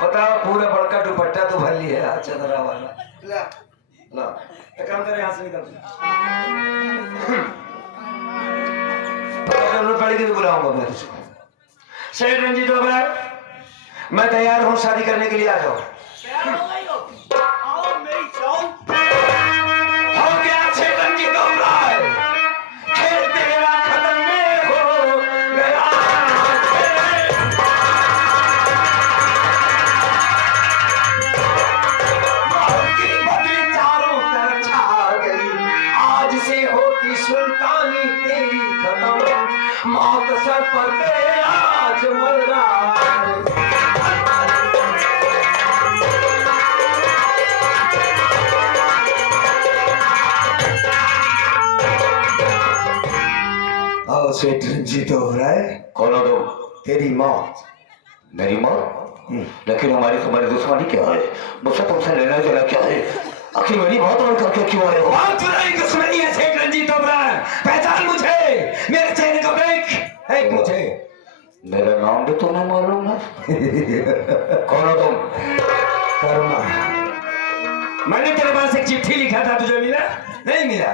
बताओ? पूरा बड़का दुपट्टा तो भर लिया है चदरा वाला। ला ला एक काम करे, यहाँ से निकल। जरूरत पड़ेगी तो बुलाऊंगा मैं तुझको। सेठ रंजीत ओबराय, मैं तैयार हूँ, शादी करने के लिए आ जाओ। हो गया सेठ रंजीत ओबराय, खेल तेरा खत्म हो गया। चारों तरफ छा गई, आज से होती सुल्तानी तेरी खत्म, मौत सर पर तेरे आज मर रहा है। आओ सेठ रंजीत ओबराय, कौन हो तुम? तेरी मौत। मेरी मौत? लेकिन हमारी तुम्हारी दुश्मनी क्या है? मुझसे तुमसे लेना देना क्या है? आखिर मेरी मौत और करके क्यों आए हो? बहुत बुरी दुश्मनी है सेठ रंजीत ओबराय, पहचान मुझे, मेरे चेहरे को देख, एक मुझे। मेरा नाम भी तुम्हें मालूम है? कौन हो तुम? कर्मा। मैंने तेरे पास एक चिट्ठी लिखा था, तुझे मिला? नहीं मिला।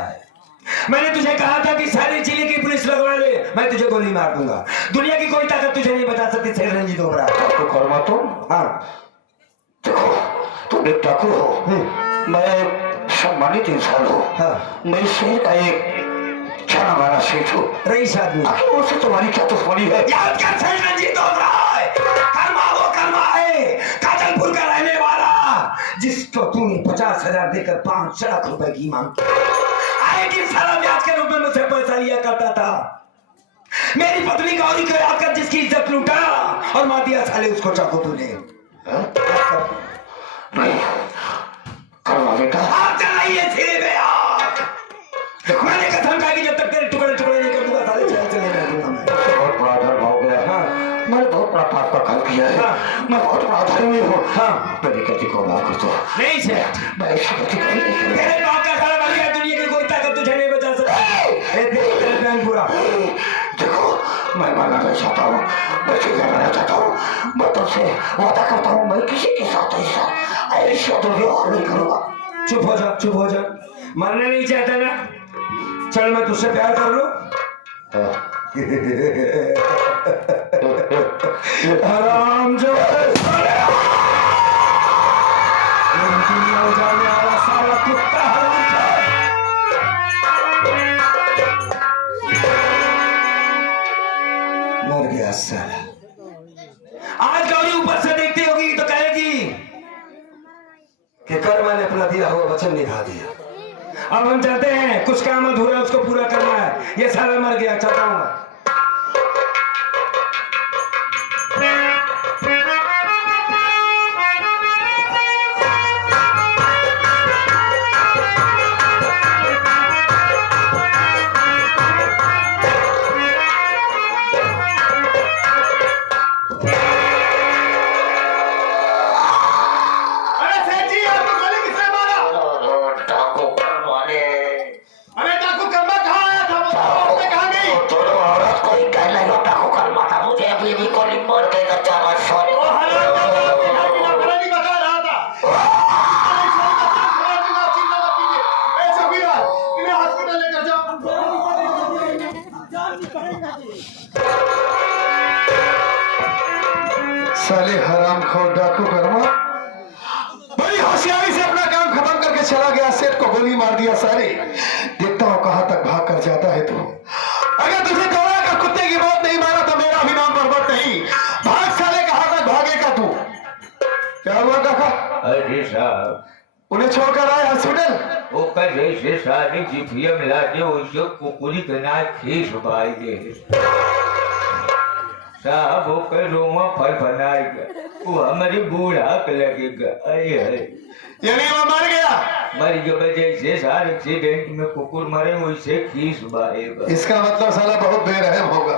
मैंने तुझे कहा था कि सारी जिले की पुलिस लगवा ले, मैं तुझे गोली मार दूंगा। दुनिया की कोई ताकत तुझे नहीं बचा सकती सेठ रंजीत ओबराय। तो कर्मा तुम? हाँ। देखो, तुम एक डाकू हो, मैं सम्मानित इंसान हूँ। हाँ। मैं शेर का एक जाना माना सेठ हूँ। रईस आदमी। आखिर उससे तुम्हारी क्या दुश्मनी है? याद कर सेठ रंजीत ओबराय, कर्मा वो कर्मा है, काजलपुर का रहने वाला, जिसको तूने 50,000 देकर 5 लाख रुपए की मांग की। आएगी सारा ब्याज के रूप में मुझसे पैसा लिया करता था। मेरी पत्नी गौरी को याद कर, जिसकी इज्जत लूटा और मार दिया साले उसको चाकू तूने। नहीं, कर्मा बेटा। आप चल रही है सिरे में आग। देखो, मैंने कसम खाई कि जब तक तेरे टुकड़े टुकड़े नहीं कर दूंगा साले चले दूंगा मैं। मुझसे बहुत बड़ा धर्म हो गया। हाँ। मैंने बहुत बड़ा पाप का काम किया है। हाँ। मैं बहुत बड़ा धर्मी हूँ। हाँ। मेरी गलती को माफ कर दो। नहीं सेठ, मैं ऐसी गलती कभी नहीं करूँगा। तेरे बाप का खाना बन गया, दुनिया की कोई ताकत तुझे नहीं बचा सकती। देख तेरे प्लान पूरा। देखो, मैं मानना नहीं चाहता हूँ, मैं चीजें रहना चाहता हूँ। मैं तुमसे वादा करता हूँ, मैं किसी के साथ ऐसा दुर्व्यवहार नहीं करूँगा। चुप हो जा, चुप हो जा। मरना नहीं चाहता ना? चल मैं तुझसे प्यार कर लूं। हराम जो दुनिया उजाड़ने वाला सारा कुत्ता हराम। मर गया साला। आज गौरी ऊपर से देखती होगी तो कहेगी कि कर्मा ने अपना दिया हुआ वचन निभा दिया। अब हम चलते हैं, कुछ काम अधूरा है, उसको पूरा करना है। ये साला मर गया, चाहता हूं मैं। साले हरामखोर डाकू कर्मा बड़ी होशियारी से अपना काम खत्म करके चला गया, सेठ को गोली मार दिया। साले देखता हूँ कहां तक भाग कर जाता है तू। अगर तुझे दौड़ा कर कुत्ते की मौत नहीं मारा तो मेरा भी नाम बर्बाद नहीं। भाग साले, कहां तक भागेगा तू? क्या हुआ काका? अरे साहब, उन्हें छोड़कर आए हॉस्पिटल? वो कल जैसे सारी चिट्ठियां मिला के उसको कुकुरी के नाच खींच पाएंगे साहब। वो कल रोमा फल बनाएगा, वो हमारे बूढ़ा के लगेगा। अरे अरे, यानी वो मर गया? मर गया जैसे सारे एक्सीडेंट में कुकुर मरे वैसे खींच पाएगा। इसका मतलब साला बहुत बेरहम होगा।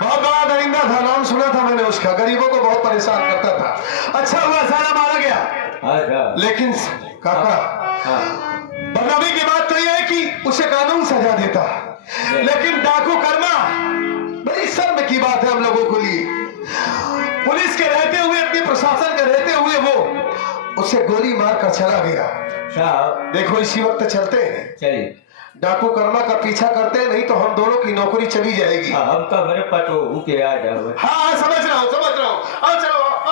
बहुत बड़ा दरिंदा था, नाम सुना था मैंने उसका, गरीबों को बहुत परेशान करता था। अच्छा हुआ साला मारा गया। हाँ, लेकिन काका, बदनामी की बात तो यह है कि उसे कानून सजा देता, लेकिन डाकू कर्मा बड़ी शर्म की बात है हम लोगों के लिए। पुलिस के रहते हुए, अपने प्रशासन के रहते हुए वो उसे गोली मार कर चला गया। साहब देखो इसी वक्त चलते हैं। चलिए। डाकू कर्मा का पीछा करते हैं, नहीं तो हम दोनों की नौकरी चली जाएगी। हम कमरे पटो के आ जाओ। हाँ समझ रहा हूँ आओ चलो आओ।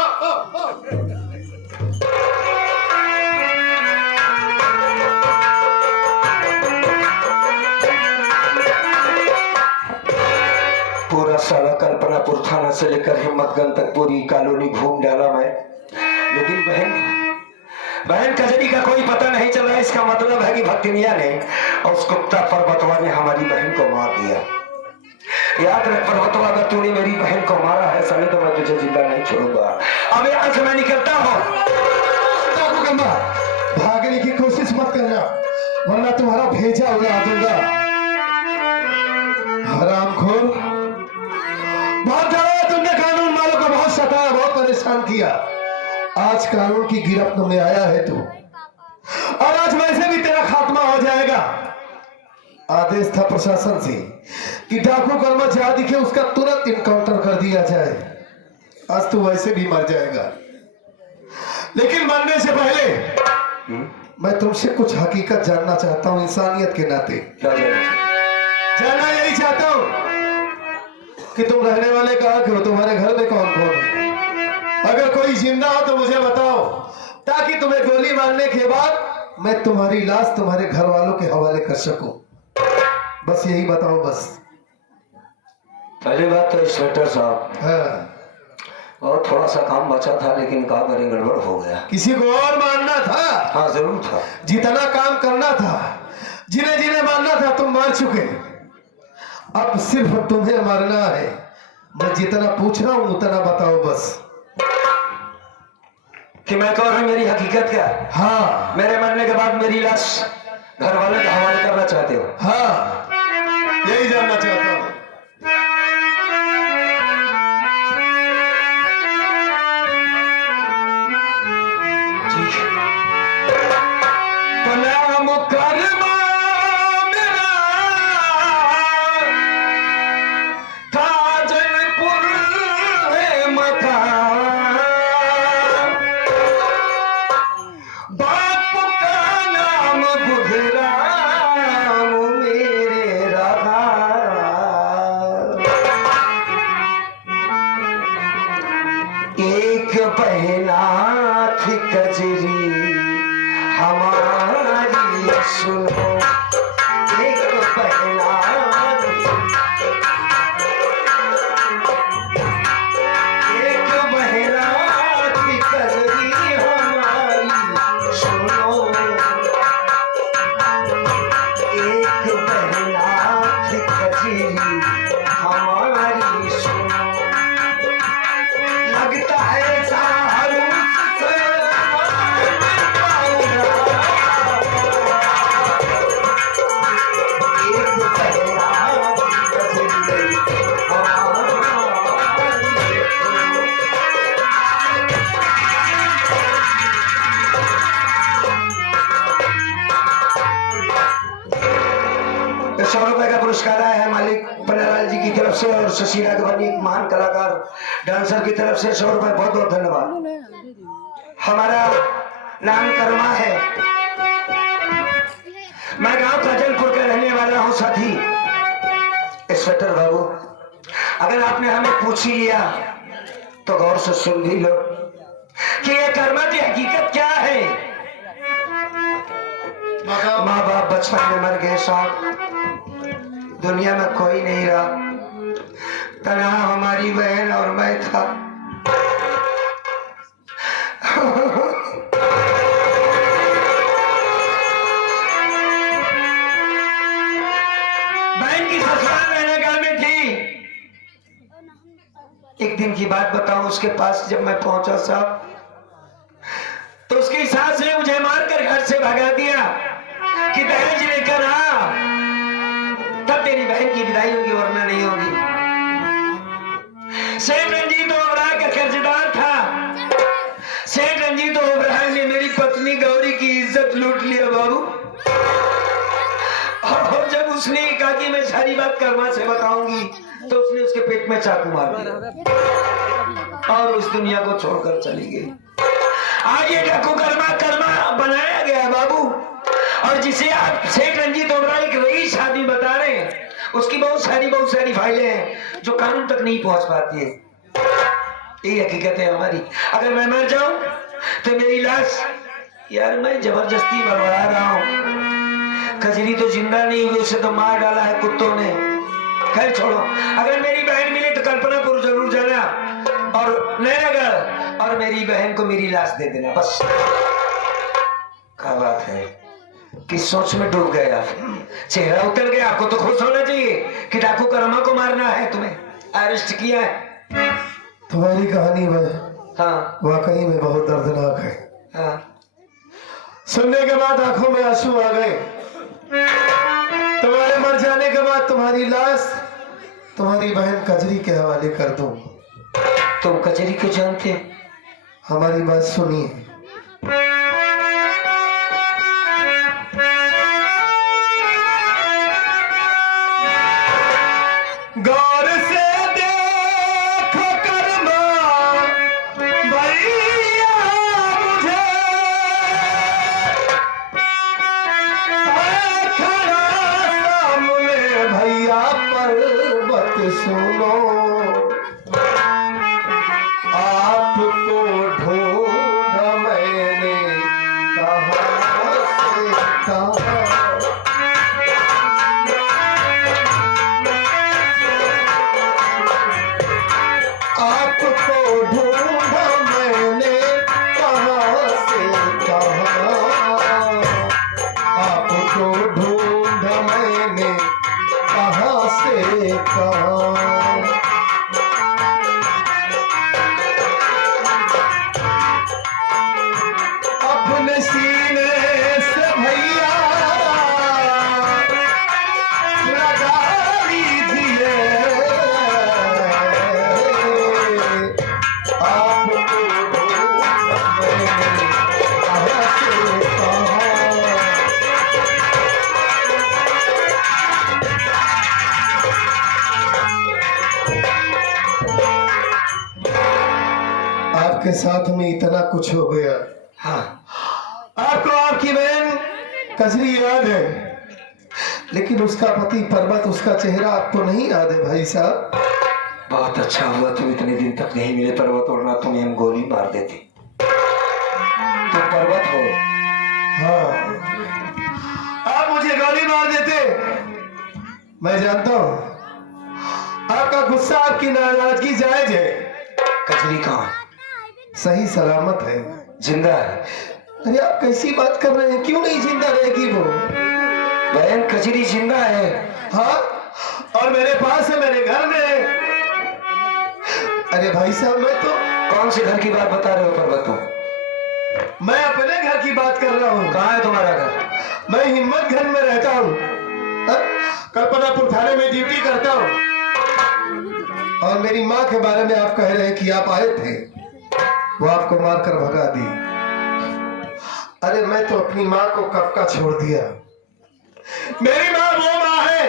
पूरा साला कल्पनापुर थाना से लेकर हिम्मतगंज तक पूरी कॉलोनी घूम डाला मैं, लेकिन बहन कजरी का कोई पता नहीं चल रहा। इसका मतलब है कि भक्तिनिया ने और उस कुत्ता पर्वतवा ने हमारी बहन को मार दिया। याद रख पर्वतवा, अगर तूने मेरी बहन को मारा है सनी तो मैं तुझे जिंदा नहीं छोड़ूंगा। अब यहाँ से मैं निकलता हूँ। भागने की कोशिश मत करना, वरना तुम्हारा भेजा उड़ा दूंगा। हरामखोर, बहुत ज्यादा तुमने कानून वालों को बहुत सताया, बहुत परेशान किया। आज कानून की गिरफ्त में आया है तू, और आज वैसे भी तेरा खात्मा हो जाएगा। आदेश था प्रशासन से कि डाकू कर्मा जहां दिखे उसका तुरंत इनकाउंटर कर दिया जाए। आज तू वैसे भी मर जाएगा, लेकिन मरने से पहले मैं तुमसे कुछ हकीकत जानना चाहता हूं, इंसानियत के नाते। क्या जानना यही चाहता हूं कि तुम रहने वाले कहाँ के हो, तुम्हारे घर में कौन कौन है। अगर कोई जिंदा हो तो मुझे बताओ, ताकि तुम्हें गोली मारने के बाद मैं तुम्हारी लाश तुम्हारे घर वालों के हवाले कर सकूं। बस यही बताओ बस। पहली बात तो इंस्पेक्टर साहब, हाँ। और थोड़ा सा काम बचा था, लेकिन क्या करें गड़बड़ हो गया। किसी को और मारना था? हाँ जरूर था। जितना काम करना था, जिन्हें जिन्हें मारना था तुम मार चुके। अब सिर्फ तुम्हें मारना है। मैं जितना पूछ रहा हूं उतना बताओ बस। कि मैं कौन हूं, मेरी हकीकत क्या? हाँ। मेरे मरने के बाद मेरी लाश घर वाले के हवाले करना चाहते हो? हाँ, यही जानना चाहता हूं। ठीक है। तो नाम कर्मा मेरा ताजलपुर है मकान, बाप का नाम बुधराम मेरे रहा। एक बहना थी कजरी हमारी सुनो, एक बहना थी कजरी हमारी सुनो, एक बहना थी कजरी हमारी सुनो। लगता है सारूस से एक बहना ₹100 का पुरस्कार आया है मालिक पन्नालाल जी की तरफ से, और सुशीला के बनी एक महान कलाकार डांसर की तरफ से ₹100। बहुत बहुत धन्यवाद। हमारा नाम कर्मा है, मैं गांव काजलपुर का रहने वाला हूं साथी। इंस्पेक्टर बाबू, अगर आपने हमें पूछ ही लिया तो गौर से सुन भी लो कि ये कर्मा की हकीकत क्या है। माँ बाप बचपन में मर गए साहब, दुनिया में कोई नहीं रहा, तन्हा हमारी बहन और मैं था। बहन की ससुराल रहने गांव में थी। एक दिन की बात बताऊं, उसके पास जब मैं पहुंचा साहब तो उसकी सास ने मुझे मारकर घर से भगा दिया कि दहेज लेकर आ, तब तेरी बहन की विदाई होगी वरना नहीं होगी। सेठ रंजीत ओबराय का कर्जदार था। सेठ रंजीत ओबराय ने मेरी पत्नी गौरी की इज्जत लूट लिया बाबू, और जब उसने कहा कि मैं सारी बात कर्मा से बताऊंगी तो उसने उसके पेट में चाकू मार दिया और उस दुनिया को छोड़कर चली गई। आज ये डाकू कर्मा कर्मा बनाया गया बाबू, और जिसे आप सेठ रंजीत ओबराय की रईस शादी बता रहे हैं, उसकी बहुत सारी फाइलें हैं जो कानून तक नहीं पहुंच पाती है। यही हकीकत है हमारी। अगर मैं मर जाऊं तो मेरी लाश, यार मैं जबरदस्ती बड़बड़ा रहा हूं, कजरी तो जिंदा नहीं हुई, उसे तो मार डाला है कुत्तों ने। खैर छोड़ो, अगर मेरी बहन मिले तो कल्पनापुर जरूर जाना और नैनागढ़, और मेरी बहन को मेरी लाश दे देना, बस। क्या बात है, किस सोच में डूब गए आप? चेहरा उतर गया। आपको तो खुश होना चाहिए कि डाकू कर्मा को मारना है, तुम्हें अरेस्ट किया है। तुम्हारी कहानी में हाँ वाकई में बहुत दर्दनाक है। हाँ, सुनने के बाद आंखों में आंसू आ गए। तुम्हारे मर जाने के बाद तुम्हारी लाश तुम्हारी बहन कजरी के हवाले कर दूं। तुम कचहरी को जानते? हमारी बात सुनिए। गौर से देखो कर्मा भैया मुझे, है खड़ा सामने भैया पर्वत सुनो, आपको ढूंढ मैंने कहाँ से कहाँ। आपको ढूंढ मैंने कहाँ से कहाँ, आपको ढूंढ मैंने कहाँ से कहाँ। अपने सीने से भैया लगा लीजिए, आपको मैंने कहाँ से कहाँ। आपके साथ में इतना कुछ हो गया। हाँ, आपको आपकी बहन कजरी याद है, लेकिन उसका पति पर्वत, उसका चेहरा आपको नहीं याद है भाई साहब। बहुत अच्छा हुआ तुम इतने दिन तक नहीं मिले पर्वत, वरना तुम्हें हम गोली मार देते। तुम पर्वत हो? हाँ, आप मुझे गोली मार देते। मैं जानता हूं आपका गुस्सा, आपकी नाराजगी जायज है। कचरी कहाँ? सही सलामत है, जिंदा है। अरे आप कैसी बात कर रहे हैं? क्यों नहीं जिंदा रहेगी वो? बहन कचरी जिंदा है। हाँ, और मेरे पास है, मेरे घर में है। अरे भाई साहब, मैं तो कौन से घर की बात बता रहे हो पर्वत तुम? मैं अपने घर की बात कर रहा हूँ। कहाँ है तुम्हारा घर? मैं हिम्मतगंज में रहता हूँ, कल्पनापुर थाने में ड्यूटी करता हूँ। और मेरी माँ के बारे में आप कह रहे हैं कि आप आए थे, वो आपको मारकर भगा दी। अरे मैं तो अपनी माँ को कब का छोड़ दिया। मेरी माँ वो माँ है,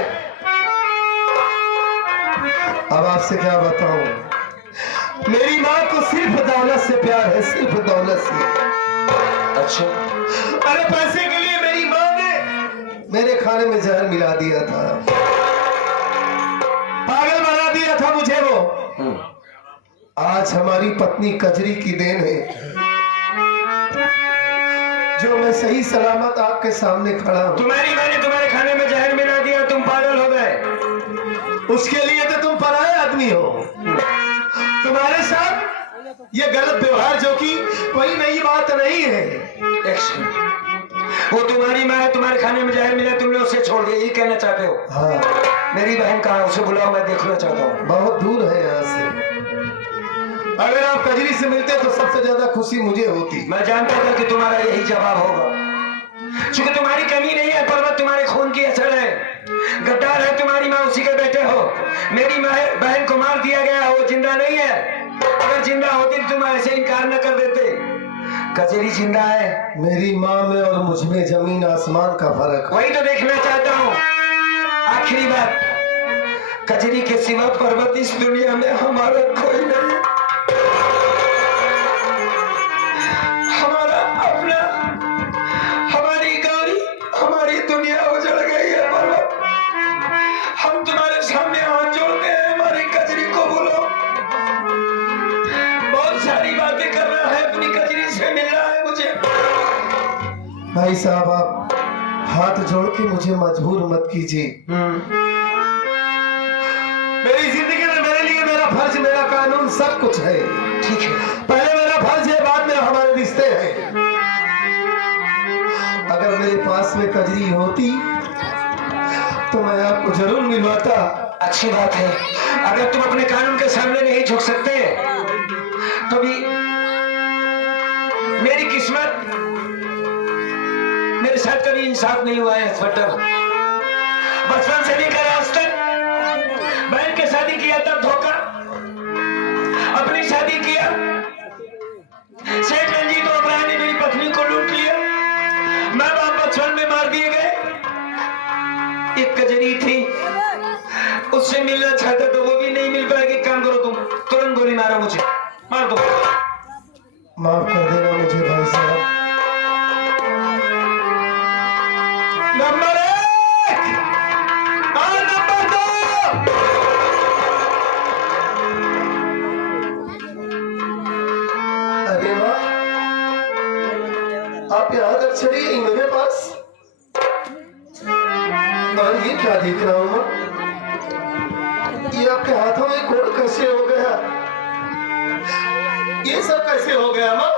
अब आपसे क्या बताऊं। मेरी माँ को सिर्फ दौलत से प्यार है, सिर्फ दौलत से। अच्छा, अरे पैसे के लिए मेरी माँ ने मेरे खाने में जहर मिला दिया था, पागल बना दिया था मुझे वो। आज हमारी पत्नी कजरी की देन है जो मैं सही सलामत आपके सामने खड़ा हूं। तुम्हारी माँ ने तुम्हारे खाने में जहर मिला दिया, तुम पागल हो गए। उसके लिए तो तुम पराये आदमी हो। तुम्हारे साथ ये गलत व्यवहार जो कि कोई नई बात नहीं है। वो तुम्हारी माँ है, तुम्हारे खाने में जहर मिला, तुमने उसे छोड़ दिया, ये कहना चाहते हो? हाँ, मेरी बहन कहाँ है? उसे बुलाओ, मैं देखना चाहता हूँ। बहुत दूर है यहाँ से। अगर आप कजरी से मिलते तो सबसे ज्यादा खुशी मुझे होती। मैं जानता था कि तुम्हारा यही जवाब होगा, क्योंकि तुम्हारी कमी नहीं है पर्वत, तुम्हारे खून की असर है। गद्दार है तुम्हारी माँ, उसी के बेटे हो। मेरी बहन को मार दिया गया, वो जिंदा नहीं है। अगर जिंदा होती तो तुम ऐसे इनकार न कर देते। कचरी जिंदा है। मेरी माँ में और मुझ में जमीन आसमान का फर्क है। वही तो देखना चाहता हूँ। आखिरी बात, कचरी के सिवा पर्वत इस दुनिया में हमारा कोई नहीं। हमारा अपना, हमारी गौरी, भाई साहब आप हाथ जोड़ के मुझे मजबूर मत कीजिए। मेरी जिंदगी में मेरे लिए मेरा फर्ज, मेरा कानून सब कुछ है। ठीक है, पहले मेरा फर्ज है, बाद में हमारे रिश्ते हैं। अगर मेरे पास में कजरी होती तो मैं आपको जरूर मिलवाता। अच्छी बात है। अगर तुम अपने कानून के सामने नहीं झुक सकते तो भी मेरी किस्मत, मेरे साथ कभी इंसाफ नहीं हुआ है इंस्पेक्टर। बचपन से लेकर आज तक बहन के शादी किया तब धोखा, अपनी शादी किया सेठ रंजीत ओबराय ने मेरी पत्नी को लूट लिया, माँ बाप बचपन में मार दिए गए। एक कजरी थी, उससे मिलना चाहता तो वो भी नहीं मिल पाएगी। काम करो तुम, तुरंत गोली मारो, मुझे मार दो। माफ कर देना मुझे भाई साहब। नंबर 1 और नंबर 2। अरे वाह, आप यहाँ तक चली गई मेरे पास। और ये क्या देख रहा हूँ मैं? ये आपके हाथों में कोड कैसे हो गया? ये सब कैसे हो गया माँ?